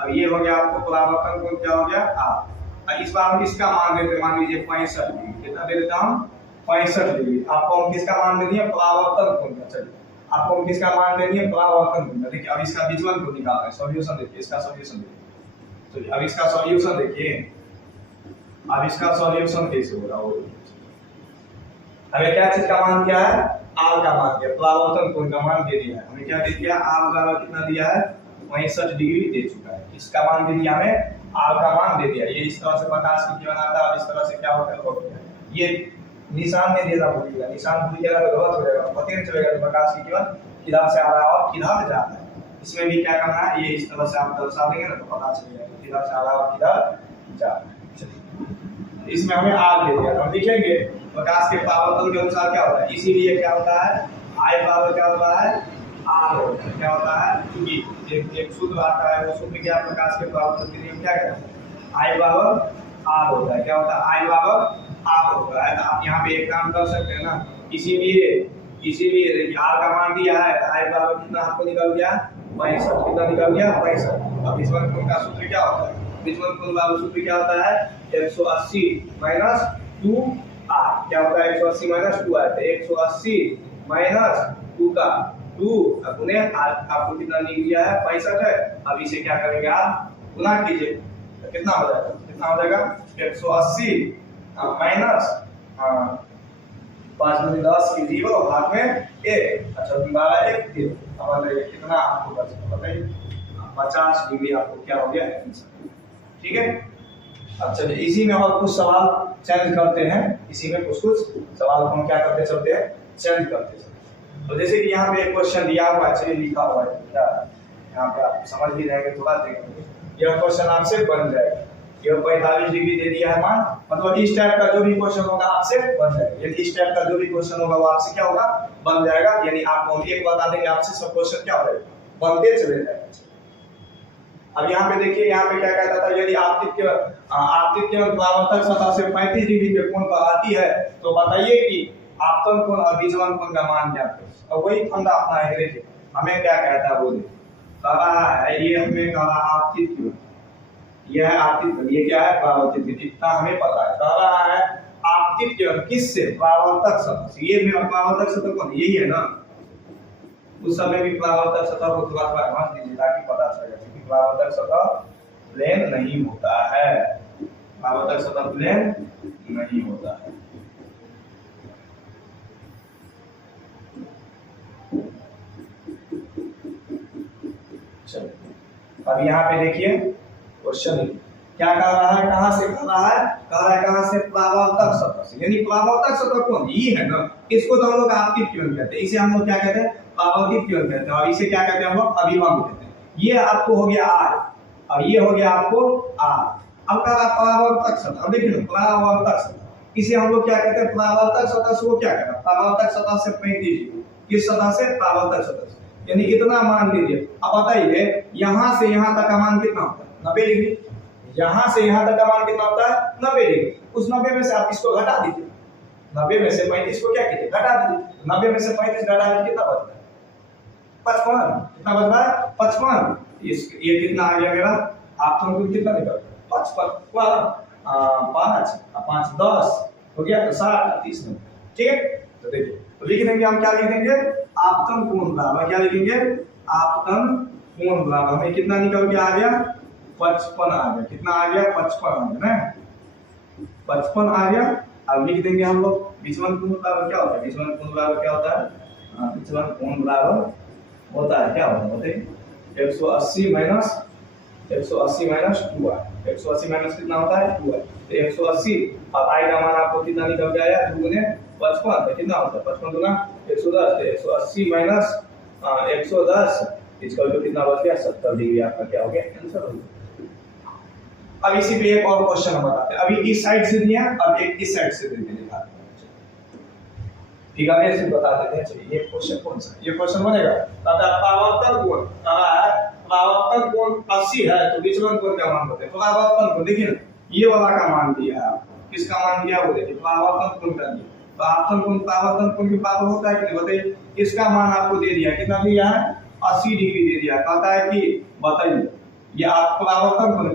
अब ये हो गया आपको परावर्तन कोण क्या हो गया R। इस बार हम किसका मान देते हैं, मान लीजिए 65 डिग्री, कितना दे देता हम 65 डिग्री। आपको हम किसका मान दे दिए, परावर्तन कोण का। चलिए आपको हम किसका मान दे दिए, परावर्तन कोण का। देखिए अब इसका विचलन को निकालना है, सॉल्यूशन देखिए, इसका सॉल्यूशन देखिए। तो अब इसका सॉल्यूशन देखिए, अब इसका सॉल्यूशन कैसे होगा वो। हमें क्या चीज का मान क्या है, R का मान दिया, परावर्तन कोण का मान दे दिया है। हमें क्या दे दिया, R का कितना दिया है 65 डिग्री दे चुका है। इसका मान दे दिया हमें, R का मान दे दिया। ये इस तरह से प्रकाश की किरण आता है, और इस तरह से क्या होता है लौट गया। ये निशान नहीं देना भूलिएगा, निशान भूलिएगा तो गलत हो जाएगा, पता नहीं चलेगा कि प्रकाश की किरण किधर से आ रहा है और किधर जा रहा है। इसमें भी क्या करना है, ये इस तरह से आप दर्शा देंगे ना तो पता चलेगा कि किधर से आ रहा है और किधर जा रहा है। इसमें हमें R दे दिया, हम लिखेंगे प्रकाश के परावर्तन के अनुसार क्या होता है, इसीलिए क्या होता है I बराबर क्या होता है R होता है। क्या होता है, क्योंकि एक सूत्र आता है, वो सूत्र क्या, प्रकाश के परावर्तन के लिए हम क्या करते हैं, I बराबर R होता है। क्या होता है, I बराबर R होता है। आप यहाँ पे एक काम कर सकते हैं ना, इसीलिए देखिए R का मान दिया है, I बराबर कितना आपको निकल गया 65, कितना निकल गया 65। अब विचलन कोण का सूत्र क्या होता है, विचलन कोण का सूत्र क्या होता है 180 माइनस 2R। क्या होता है 180 माइनस 2R, 180 माइनस 2 का 2 अपने आपको कितना निकल गया है 65 है। अब इसे क्या करेंगे आप गुना कीजिए, तो कितना हो जाएगा, कितना हो जाएगा 180 माइनस 5 में 10 की 0 हाथ में 1, अच्छा 12 1 0। अब कितना आपको बताइए 50 डिग्री आपको क्या हो गया आंसर। ठीक है, अब चलिए इसी में और कुछ सवाल चेंज करते हैं, इसी में कुछ सवाल को हम क्या करते चलते हैं, चेंज करते चलते। तो जैसे कि यहाँ पे एक क्वेश्चन दिया हुआ है, चलिए लिखा हुआ है, क्या यहाँ पे आप समझ भी जाएंगे, थोड़ा देखेंगे यह क्वेश्चन आपसे बन जाएगा। यह 45 डिग्री दे दिया है मान, मतलब इस टाइप का जो भी क्वेश्चन होगा आपसे बन जाएगा। यदि इस टाइप का जो भी क्वेश्चन होगा वो आपसे क्या होगा, बन जाएगा। यानी आपको हम एक बता देंगे, आपसे सब क्वेश्चन क्या हो जाएगा, बनते चले जाएंगे। अब यहाँ पे देखिए, यहाँ पे क्या कहता था, यदि आपतित परावर्तक सतह से 35 डिग्री के कोण पर आती है तो बताइए कि आपतन कोण और विचलन कोण का मान ज्ञात करें। और वही फंडा अपना है, देखिए हमें क्या कहता है, वो कह रहा है, ये हमें कह रहा है आपतित किरण, यह है आपतित, ये क्या है परावर्तित, इतना हमें पता है। कह रहा है आपतित किरण किससे, परावर्तक सतह से। ये मेरा परावर्तक सतह कौन, यही है ना। उस समय भी परावर्तक सतह को थोड़ा थोड़ा समझ लीजिए ताकि पता चले, क्योंकि परावर्तक सतह प्लेन नहीं होता है, परावर्तक सतह प्लेन नहीं होता है। चलो अब यहाँ पे देखिए क्वेश्चन क्या कह रहा है, कहां से कह रहा है, कहां से परावर्तक सतह से। यानी परावर्तक सतह कौन, ये है ना, इसको तो हम लोग आपतित किरण कहते हैं, इसे हम लोग क्या कहते हैं, परावर्तित किरण कहते हैं, और इसे क्या कहते हैं हम लोग, अभिभंग कहते हैं। ये आपको हो गया R और ये हो गया आपको R। अब कह रहा परावर्तक सतह, अब देखिए परावर्तक सतह, इसे हम लोग क्या कहते हैं, परावर्तक सतह से वो क्या कहता है, परावर्तक सतह से 35 डिग्री, किस सतह से, परावर्तक सतह से, यानी इतना मान दीजिए। अब बताइए यहां से यहां तक का मान कितना होता है, 90 डिग्री। यहां से यहां तक का मान कितना होता है, 90 डिग्री। उस 90 में से आप इसको घटा दीजिए, 90 में से 35 को क्या कीजिए, घटा दीजिए। 90 में से 35 घटा दीजिए, कितना बचता है 55। कितना बच रहा है 55। ये कितना आ गया मेरा, आप तो कितना निकल 55 5 5 10 हो गया, तो 60 30 में। ठीक है, तो देखिए तो लिख देंगे हम, क्या लिख देंगे, आपतन कोण बराबर, क्या लिखेंगे, आपतन कोण बराबर, हमें कितना निकल के आ गया 55 आ गया। कितना आ गया 55 आ गया ना, 55 आ गया। अब लिख देंगे हम लोग विचलन कोण बराबर क्या होता है, विचलन कोण बराबर क्या होता है, विचलन कोण बराबर होता है क्या होता है 180 माइनस 2 है। 180 माइनस कितना होता है 2 है, तो 180। अब I का मान आपको कितना निकल गया, 2 गुने 55, तो कितना होता है 55 गुना 110, 180 माइनस 110 इसका जो कितना बच गया 70 डिग्री, आपका क्या हो गया आंसर हो गया। अब इसी पे एक और क्वेश्चन हम बताते हैं। अभी इस साइड से दिया, अब एक इस साइड से देके दिखाते हैं। ठीक है, ऐसे बता देते हैं। चलिए ये क्वेश्चन कौन सा, ये क्वेश्चन बनेगा परावर्तन कोण कहा है, परावर्तन कोण 80 है तो विचलन कोण का मान बताइए। परावर्तन कोण देखिए ना, ये वाला का मान दिया है, किसका मान दिया वो देखिए, परावर्तन कोण का दिया। तो आपतन कोण परावर्तन कोण के बराबर होता है कि नहीं बताइए। इसका मान आपको दे दिया, कितना दिया है 80 डिग्री दे दिया। कहता है कि बताइए ये आप परावर्तन कोण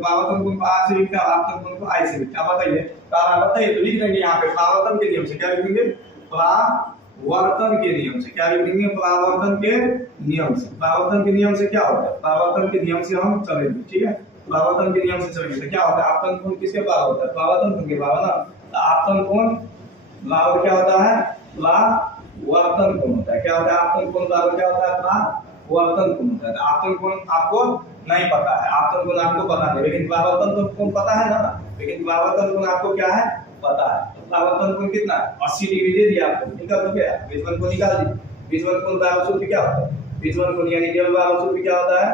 को आर से लिखते हैं, आपतन कोण को आई से लिखते हैं। बताइए बताइए तो लिख देंगे यहाँ पे परावर्तन के नियम से क्या लिखेंगे, परावर्तन के नियम से क्या लिखेंगे, परावर्तन के नियम से। परावर्तन के नियम से क्या होता है, परावर्तन के नियम से हम चलेंगे, ठीक है। परावर्तन के नियम से चलेंगे तो क्या होता है, आपतन कोण किसके बराबर होता है, परावर्तन कोण के बराबर ना। तो आपतन कोण बराबर क्या होता है, परावर्तन कोण होता है। क्या होता है, आपतन कोण बराबर क्या होता है, परावर्तन कोण होता है। आपतन कोण आपको नहीं पता है, आपतन कोण आपको पता नहीं, लेकिन परावर्तन तो कोण पता है ना। लेकिन परावर्तन कोण आपको क्या है, पता है। तो परावर्तन कोण कितना है, 80 डिग्री दे दिया आपको, निकाल दो क्या, बीजगण को निकाल दी। बीजगण कोण बराबर सूत्र क्या होता है, बीजगण कोण यानी डेल बराबर सूत्र क्या होता है,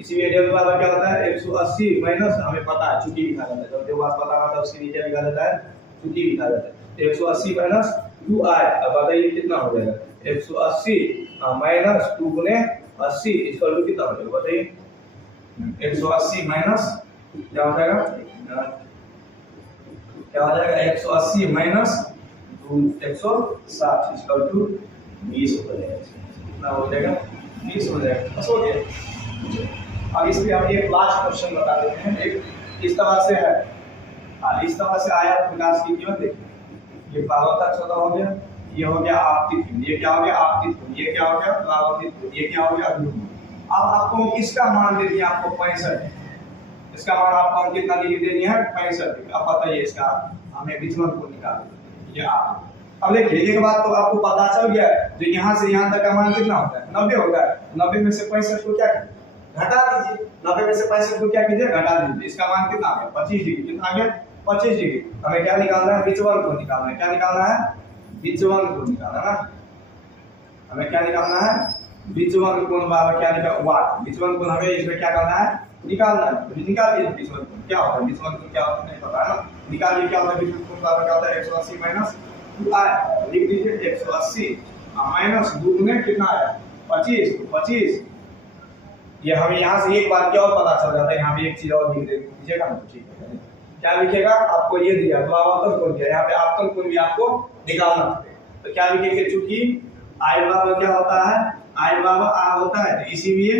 इसीलिए डेल बराबर क्या होता है 180 माइनस, हमें पता है चुकी लिखा जाता है, जब जो बात पता होता है उसके नीचे लिखा जाता है चुकी लिखा जाता है। 180 माइनस 2i, अब बताइए कितना हो जाएगा, 180 माइनस 2 गुने 80 इक्वल टू कितना हो जाएगा बताइए, 180 माइनस क्या हो जाएगा, क्या हो जाएगा 180 माइनस 160 इक्वल टू 20 हो जाएगा। कितना हो जाएगा, 20 हो जाएगा, बस हो गया। अब इस पे हम एक लास्ट क्वेश्चन बता देते हैं, एक इस तरह से है, इस तरह से आया प्रकाश की कीमत देखिए, ये परावर्तक सतह हो गया, ये हो गया आपतित कोण, ये क्या हो गया आपतित कोण, ये क्या हो गया परावर्तित कोण, ये क्या हो गया ध्रुव। अब आपको इसका मान दे दिया आपको 65, इसका मान आपको कितना डिग्री दे दिया है 65 डिग्री। अब बताइए इसका हमें विचलन कोण निकालना है, ये आप अब देखिए एक बात तो आपको पता चल गया, जो यहाँ से यहाँ तक का मान कितना होता है 90 होता है। 90 में से 65 को क्या घटा दीजिए, 90 में से 65 को क्या कीजिए घटा दीजिए, इसका मान कितना आ गया 25 डिग्री। कितना आ गया 25 डिग्री। हमें क्या निकालना है, विचलन कोण निकालना है। क्या निकालना है, विचलन कोण निकालना है ना। हमें क्या निकालना है, विचलन कोण बराबर क्या निकाल वाट, विचलन कोण हमें इसमें क्या करना है निकालना है। तो निकाल दिए विचलन कोण क्या होता है, विचलन कोण क्या होता है नहीं पता है ना, निकालिए क्या होता है, विचलन कोण बराबर क्या होता है 180 माइनस 2i, लिख दीजिए 180 माइनस 2 गुने कितना आया 25, तो 25 ये हमें यहाँ से एक बात क्या और पता चल जाता है, यहाँ पे एक चीज और लिख दीजिएगा ना, ठीक है। क्या लिखेगा, आपको ये दिया तो आपतन कोण दिया, यहाँ पे आपतन कोण भी आपको निकालना है। तो क्या लिखेंगे, चूंकि i बराबर क्या होता है, i बराबर r होता है, तो इसीलिए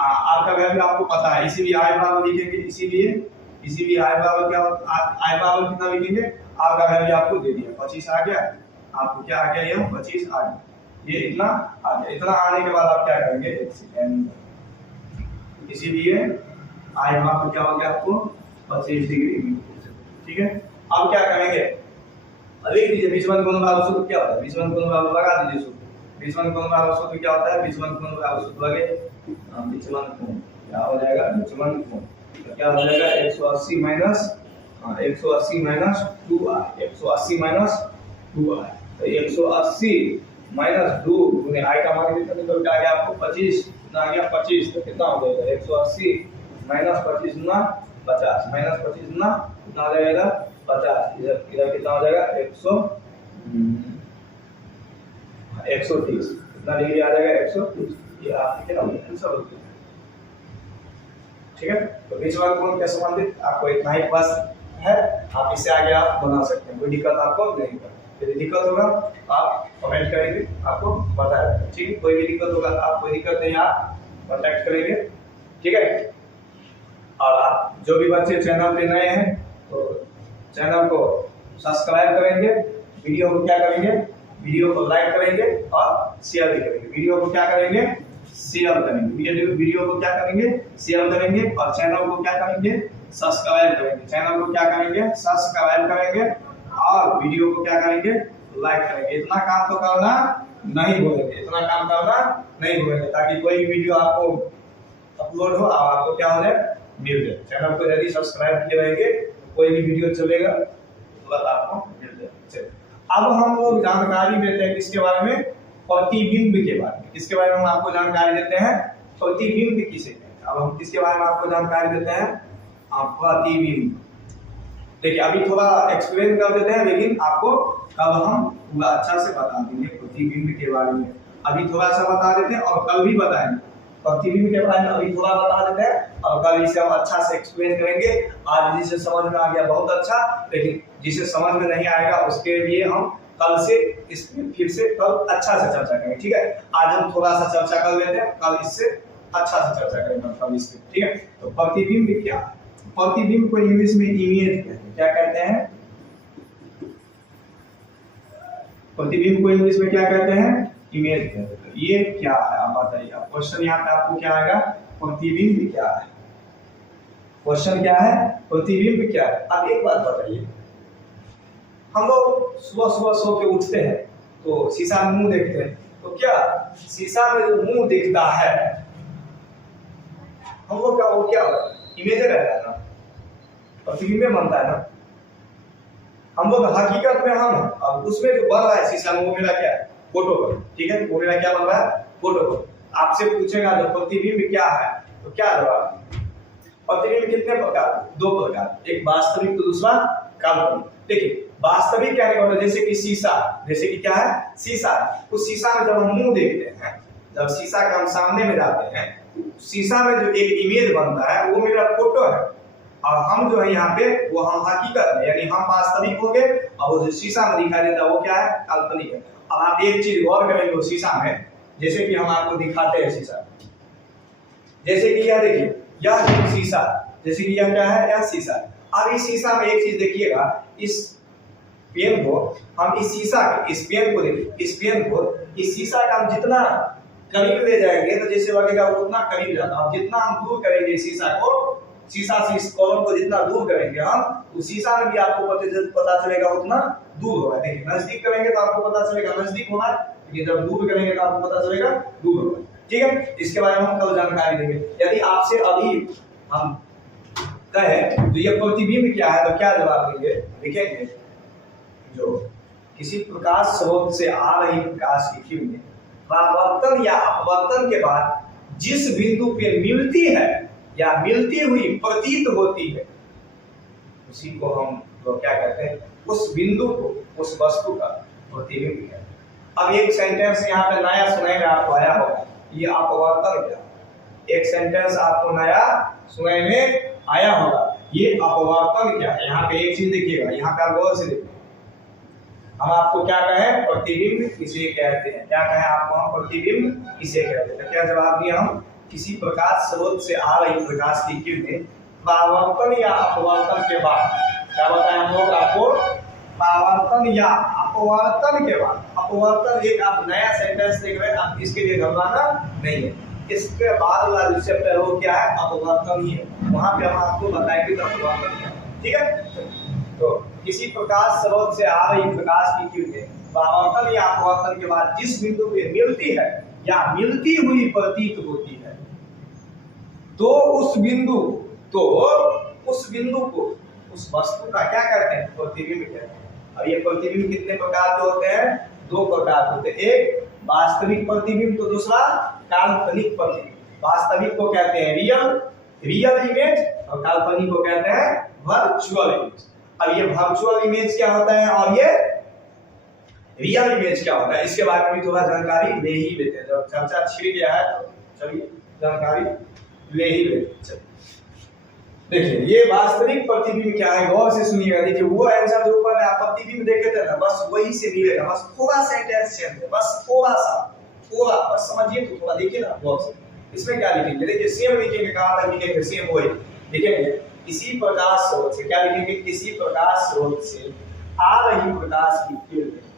r का वैल्यू आपको पता है, इसीलिए i बराबर लिखेंगे, इसीलिए i बराबर क्या होता है, i बराबर कितना लिखेंगे, r का वैल्यू आपको दे दिया 25 आ गया, आपको क्या आ गया ये 25 आ गया, ये इतना आ गया। इतना आने के बाद आप क्या करेंगे, एक सेकंड, इसीलिए आई वहां क्या हो गया आपको 25 डिग्री, ठीक है। अब क्या करेंगे, अब लिख दीजिए विचलन कोण बराबर सूत्र क्या होता है, विचलन कोण बराबर लगा दीजिए सूत्र, विचलन कोण बराबर सूत्र क्या होता है, विचलन कोण बराबर सूत्र लगे, विचलन कोण क्या हो जाएगा, विचलन कोण तो क्या हो जाएगा 180 माइनस 2i, 180 माइनस 2i, तो 180 माइनस 2 गुने i का मान कितना निकल के आ गया आपको 25, कितना आ गया 25, तो कितना हो जाएगा 180 माइनस 25 गुना 50, माइनस 25 गुना कितना हो जाएगा 50, इधर कितना हो जाएगा 130, कितना डिग्री आ जाएगा 130, ये आपके क्या आंसर हो गया, ठीक है। तो विचलन कोण के संबंधित आपको इतना ही बस है, आप इससे आगे आप बना सकते हैं, कोई दिक्कत आपको नहीं होगा। यदि दिक्कत होगा आप कमेंट करेंगे, आपको बताया, ठीक है। कोई भी दिक्कत होगा आप, कोई दिक्कत नहीं आप कांटेक्ट करेंगे, ठीक है। और आप जो भी बच्चे चैनल पे नए हैं तो चैनल को सब्सक्राइब करेंगे, वीडियो को क्या करेंगे, वीडियो को लाइक करेंगे और शेयर भी करेंगे, वीडियो को क्या करेंगे शेयर करेंगे, वीडियो को क्या करेंगे शेयर करेंगे, और चैनल को क्या करेंगे सब्सक्राइब करेंगे, चैनल को क्या करेंगे सब्सक्राइब करेंगे, और वीडियो को क्या करेंगे लाइक करेंगे। इतना काम तो करना नहीं भूलेंगे, इतना काम करना नहीं भूलेंगे, ताकि कोई भी वीडियो आपको अपलोड हो और आपको क्या हो जाए मिल जाए। चैनल को यदि सब्सक्राइब किए रहेंगे कोई भी वीडियो चलेगा तुरंत आपको मिल जाए। अब हम लोग जानकारी देते हैं किसके बारे में, प्रतिबिंब के बारे में। किसके बारे में हम आपको जानकारी देते हैं, प्रतिबिंब किसे कहते हैं। अब हम किसके बारे में आपको जानकारी देते हैं, प्रतिबिंब। देखिए अभी थोड़ा एक्सप्लेन कर देते हैं, लेकिन आपको कल हम पूरा अच्छा से बता देंगे प्रतिबिंब के बारे में। अभी थोड़ा सा बता देते हैं और कल भी बताएंगे, प्रतिबिंब के बारे में अभी थोड़ा बता देते हैं और कल इसे हम अच्छा से एक्सप्लेन करेंगे। आज जिसे समझ में आ गया बहुत अच्छा, लेकिन जिसे समझ में नहीं आएगा उसके लिए हम कल से इसमें फिर से कल अच्छा से चर्चा करेंगे, ठीक है। आज हम थोड़ा सा चर्चा कर लेते हैं, कल इससे अच्छा से चर्चा करेंगे कल इसके, ठीक है। तो प्रतिबिंब क्या, प्रतिबिंब को इंग्लिश में इमेज कहते हैं। क्या कहते हैं? प्रतिबिंब को इंग्लिश में क्या कहते हैं? इमेज कहते हैं। ये क्या है आप बताइए। अब क्वेश्चन यहाँ पे आपको क्या आएगा? प्रतिबिंब क्या है? क्वेश्चन क्या है? प्रतिबिंब क्या है? अब एक बात बताइए, हम लोग सुबह सुबह सो के उठते हैं तो शीशा में मुंह देखते हैं, तो क्या शीशा में जो मुंह दिखता है हम लोग का वो क्या इमेज रहता है ना, प्रतिबिंब बनता है ना। हम लोग हकीकत में हम अब उसमें जो बन रहा है शीशा में वो मेरा क्या है? फोटो, ठीक है। वो मेरा क्या बन रहा है? फोटो। आपसे पूछेगा जो प्रतिबिंब क्या है तो क्या जवाब? प्रतिबिंब कितने प्रकार? दो प्रकार, एक वास्तविक तो दूसरा काल्पनिक। देखिए वास्तविक क्या है, जैसे कि शीशा, जैसे कि क्या है? शीशा। उस शीशा में जब हम मुंह देखते हैं, जब शीशा के हम सामने में जाते हैं, शीशा में जो एक इमेज बनता है वो मेरा फोटो है, और हम जो है यहाँ पे वो हम हकीकत में यानी हम वास्तविक हो गए, और वो जो शीशा में दिखाई देता है वो क्या है? काल्पनिक है। अब आप एक चीज गौर करेंगे वो शीशा में, जैसे कि हम आपको दिखाते हैं शीशा, जैसे कि यह देखिए यह शीशा, जैसे कि यह क्या है? यह शीशा। अब इस शीशा में एक चीज देखिएगा, इस पेन को हम इस शीशा इस पेन को देखिए, इस पेन को इस शीशा का हम जितना करीब ले जाएंगे तो जैसे लगेगा उतना करीब जाता है, जितना हम दूर करेंगे शीशा को, शीशा से इस कॉलम को जितना दूर करेंगे हम, तो शीशा में भी आपको पता चलेगा उतना दूर होगा। देखिए नजदीक करेंगे तो आपको पता चलेगा नजदीक होगा, लेकिन जब दूर करेंगे तो आपको पता चलेगा दूर होगा, ठीक है। इसके बारे में हम कल जानकारी देंगे। यदि आपसे अभी हम कहें तो ये प्रतिबिंब क्या है तो क्या जवाब देंगे? लिखेंगे जो किसी प्रकाश स्रोत से आ रही प्रकाश की किरणें परावर्तन या अपवर्तन के बाद जिस बिंदु पे मिलती है या मिलती हुई प्रतीत होती है, उसी को हम लोग क्या कहते हैं? उस बिंदु को, उस वस्तु का प्रतिबिंब कहते हैं। अब एक सेंटेंस यहाँ पे नया सुनाई में आपको आया होगा, ये अपवर्तन क्या? एक सेंटेंस आपको नया सुनाई में आया होगा, ये अपवर्तन क्या है? यहाँ पे एक चीज देखिएगा, यहाँ पे आप गौर से देखिए, हम आपको क्या कहें? प्रतिबिंब किसे कहते हैं? क्या कहें आपको हम? प्रतिबिंब किसे कहते हैं? क्या जवाब दिया हम? किसी प्रकाश स्रोत से आ रही प्रकाश की किरणें परावर्तन या अपवर्तन के बाद, क्या बताएं हम लोग आपको? परावर्तन या अपवर्तन के बाद। अपवर्तन एक आप नया सेंटेंस देख रहे हैं, आप इसके लिए घबराना नहीं है। इसके बाद वाला जो चैप्टर वो क्या है? अपवर्तन ही है, वहां पे हम आपको बताएंगे तो अपवर्तन क्या है, ठीक है। तो किसी प्रकाश स्रोत से आ रही प्रकाश की किरणें परावर्तन या अपवर्तन के बाद जिस बिंदु पे मिलती है या मिलती हुई प्रतीत होती है, तो उस बिंदु को, उस वस्तु का क्या कहते हैं? प्रतिबिंब कहते हैं। अब ये प्रतिबिंब कितने प्रकार के होते हैं? दो प्रकार के होते हैं, एक वास्तविक प्रतिबिंब तो दूसरा काल्पनिक प्रतिबिंब। वास्तविक को कहते हैं रियल इमेज, और काल्पनिक को कहते हैं वर्चुअल इमेज। अब ये वर्चुअल इमेज क्या होता है और ये रियल इमेज क्या होता है, इसके बारे में थोड़ा जानकारी ले ही लेते हैं। जब चर्चा छिड़ गया है तो चलिए जानकारी ले ही लेते हैं। देखिए ये वास्तविक प्रतिबिंब क्या है, गौर से सुनिएगा। देखिए वो आंसर जो ऊपर आप प्रतिबिंब देखे थे ना, बस वही से मिलेगा, बस थोड़ा सेंटेंस चेंज है, बस थोड़ा बस समझिए तो थोड़ा देखिए ना गौर से। इसमें क्या लिखेंगे? देखिए सेम लिखेंगे, कहां तक लिखेंगे? सेम वही लिखेंगे, किसी प्रकाश स्रोत से, क्या लिखेंगे? किसी प्रकाश स्रोत से आ रही प्रकाश की किरणें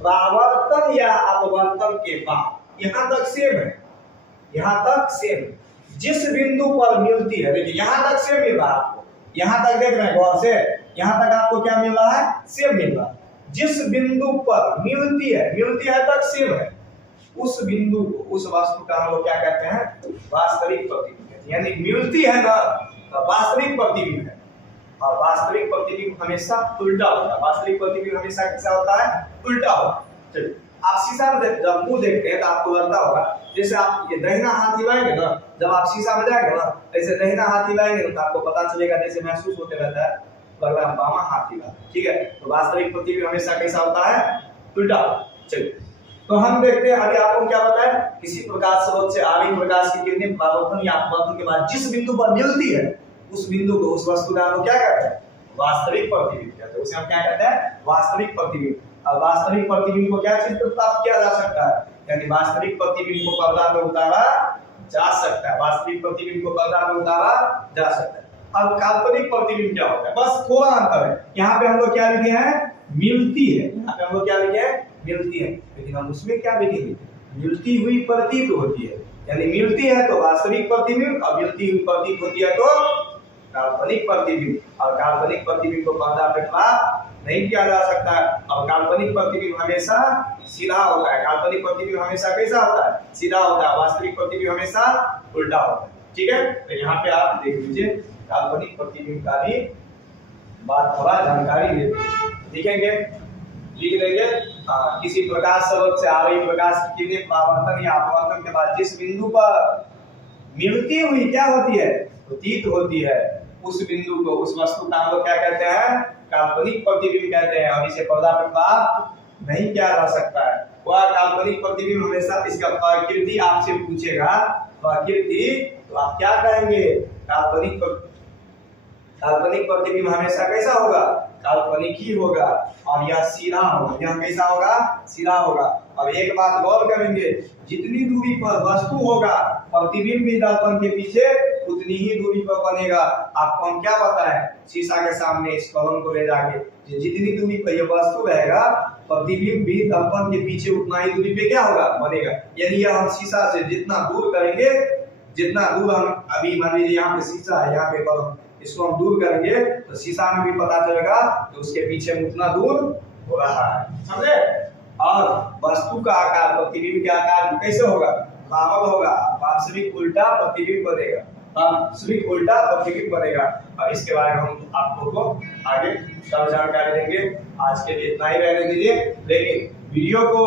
परावर्तन या अपवर्तन के बाद, यहां तक सेम है, यहां तक सेम, जिस बिंदु पर मिलती है। देखिए यहां तक सेम मिल रहा है आपको, यहां तक देख रहे हैं गौर से, यहां तक आपको क्या मिल रहा है? सेम मिल रहा है। जिस बिंदु पर मिलती है तक सेम है, उस बिंदु को, उस वस्तु का हम लोग क्या कहते हैं? वास्तविक प्रतिबिंब। यानी मिलती है ना, वास्तविक प्रतिबिंब है। और वास्तविक प्रतिबिंब हमेशा उल्टा होता है। वास्तविक प्रतिबिंब हमेशा कैसा होता है? उल्टा होता है। चलिए आप शीशा में जब मुंह देखते हैं तो आपको लगता होगा, जैसे आप ये दाहिना हाथ हिलाएंगे ना, जब आप शीशा में जाएंगे ना, ऐसे दाहिना हाथ हिलाएंगे तो आपको पता चलेगा, जैसे महसूस होते रहता है लग रहा है बामा हाथ हिला, ठीक है। तो वास्तविक प्रतिबिंब हमेशा कैसा होता है? उल्टा। चलिए तो हम देखते हैं अभी आपको क्या बताया, किसी प्रकाश स्रोत से आ रही प्रकाश की किरणें परावर्तन या अपवर्तन के बाद जिस बिंदु पर मिलती है उस बिंदु को, उस वस्तु का हम क्या कहते हैं, वास्तविक प्रतिबिंब कहते हैं। उसे हम क्या कहते हैं, वास्तविक प्रतिबिंब। अब वास्तविक प्रतिबिंब को क्या चीज पर प्राप्त किया जा सकता है, यानी वास्तविक प्रतिबिंब को पर्दा में उतारा जा सकता है, वास्तविक प्रतिबिंब को पर्दा में उतारा जा सकता है। अब काल्पनिक प्रतिबिंब क्या होता है, बस थोड़ा अंतर है। यहाँ पे हम लोग क्या लिखे हैं, मिलती है, यहाँ पे हम लोग क्या लिखे हैं, मिलती है, लेकिन हम उसमें क्या लिखेंगे, मिलती हुई प्रतीत होती है। यानी मिलती है तो वास्तविक प्रतिबिंब, और मिलती हुई प्रतीत होती है तो काल्पनिक प्रतिबिंब। और काल्पनिक प्रतिबिंब को पर्दा पे प्राप्त नहीं किया जा सकता है। और काल्पनिक प्रतिबिंब हमेशा सीधा होता है, काल्पनिक प्रतिबिंब हमेशा कैसा होता है, सीधा होता है, वास्तविक प्रतिबिंब हमेशा उल्टा होता है। ठीक है, तो यहाँ पे आप देख लीजिए काल्पनिक प्रतिबिंब का भी बात थोड़ा जानकारी लिखेंगे, लिख देंगे। किसी प्रकाश स्रोत से आ रही प्रकाश की किरणें परावर्तन या अपवर्तन के बाद जिस बिंदु पर मिलती हुई क्या होती है, प्रतीत होती है, उस बिंदु को, उस वस्तु का हम लोग क्या कहते हैं, काल्पनिक प्रतिबिंब कहते हैं। और इसे पर्दा पे प्राप्त नहीं किया जा सकता है। वह काल्पनिक प्रतिबिंब हमेशा, इसका प्रकृति आपसे पूछेगा, प्रकृति, तो आप क्या कहेंगे, काल्पनिक प्रतिबिंब हमेशा कैसा होगा, काल्पनिक ही होगा। और यह सीधा होगा, यह कैसा होगा, सीधा होगा। अब एक बात गौर करेंगे, जितनी दूरी पर वस्तु होगा प्रतिबिंब भी दर्पण के पीछे उतनी ही दूरी पर बनेगा। आपको हम क्या बताएं, शीशा के सामने इस कलम को ले जाके, जितनी दूरी पर यह वस्तु रहेगा प्रतिबिंब भी दर्पण के पीछे उतना ही दूरी पे क्या होगा, बनेगा। यानी यह हम शीशा से जितना दूर करेंगे, जितना दूर हम, अभी मान लीजिए यहाँ पे शीशा है, यहाँ पे कलम, इसको हम दूर करेंगे तो शीशा में भी पता चलेगा तो उसके पीछे उतना दूर हो रहा है, समझे। और वस्तु का आकार प्रतिबिंब के आकार कैसे होगा, बराबर होगा, वास्तविक उल्टा प्रतिबिंब बनेगा, वास्तविक उल्टा प्रतिबिंब बनेगा। और इसके बारे में हम आप लोगों को आगे सब जानकारी देंगे। आज के लिए इतना ही रहने दीजिए, लेकिन वीडियो को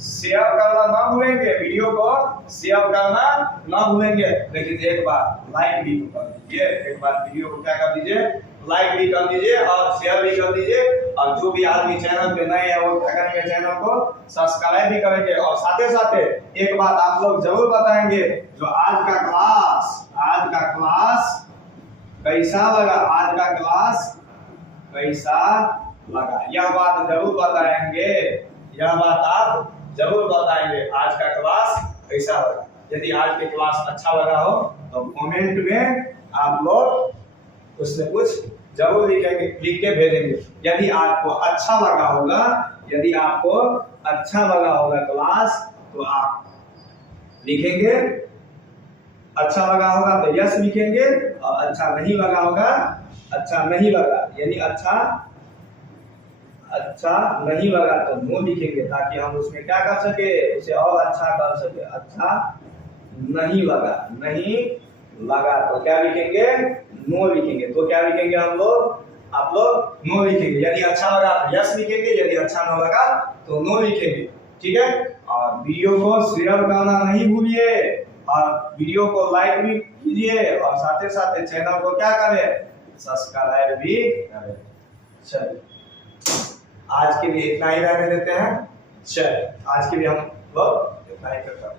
शेयर करना ना भूलेंगे, वीडियो को शेयर करना ना भूलेंगे, लेकिन एक बार लाइक भी कर दीजिए, एक बार वीडियो को क्या कर दीजिए, लाइक भी कर दीजिए और शेयर भी कर दीजिए। और जो भी आदमी चैनल पे नए हैं वो क्या करेंगे, चैनल को सब्सक्राइब भी करेंगे। और साथ ही एक बात आप लोग जरूर बताएंगे, जो आज का क्लास कैसा लगा, आज का क्लास कैसा लगा, यह बात जरूर बताएंगे, यह बात आप जरूर बताएंगे, आज का क्लास कैसा लगा। यदि आज के क्लास अच्छा लगा हो तो कमेंट में आप लोग उसमें कुछ जरूर लिखेंगे, लिख के भेजेंगे। यदि आपको अच्छा लगा होगा, यदि आपको अच्छा लगा होगा क्लास, तो आप लिखेंगे, अच्छा लगा होगा तो यस लिखेंगे, और अच्छा नहीं लगा होगा, अच्छा नहीं लगा, यानी अच्छा नहीं लगा तो नो लिखेंगे, ताकि हम उसमें क्या कर सके, उसे और अच्छा कर सके। अच्छा नहीं लगा, नहीं लगा तो क्या लिखेंगे, नो लिखेंगे। तो क्या लिखेंगे हम लोग, आप लोग नो लिखेंगे। यदि अच्छा लगा तो यस लिखेंगे, यदि अच्छा न लगा तो नो लिखेंगे, ठीक है। और वीडियो को शेयर करना नहीं भूलिए, और वीडियो को लाइक भी कीजिए, और साथ ही साथ चैनल को क्या करें, सब्सक्राइब भी करें। चलिए आज के लिए इतना ही रहने देते हैं। चलिए आज के लिए हम लोग इतना ही करते हैं।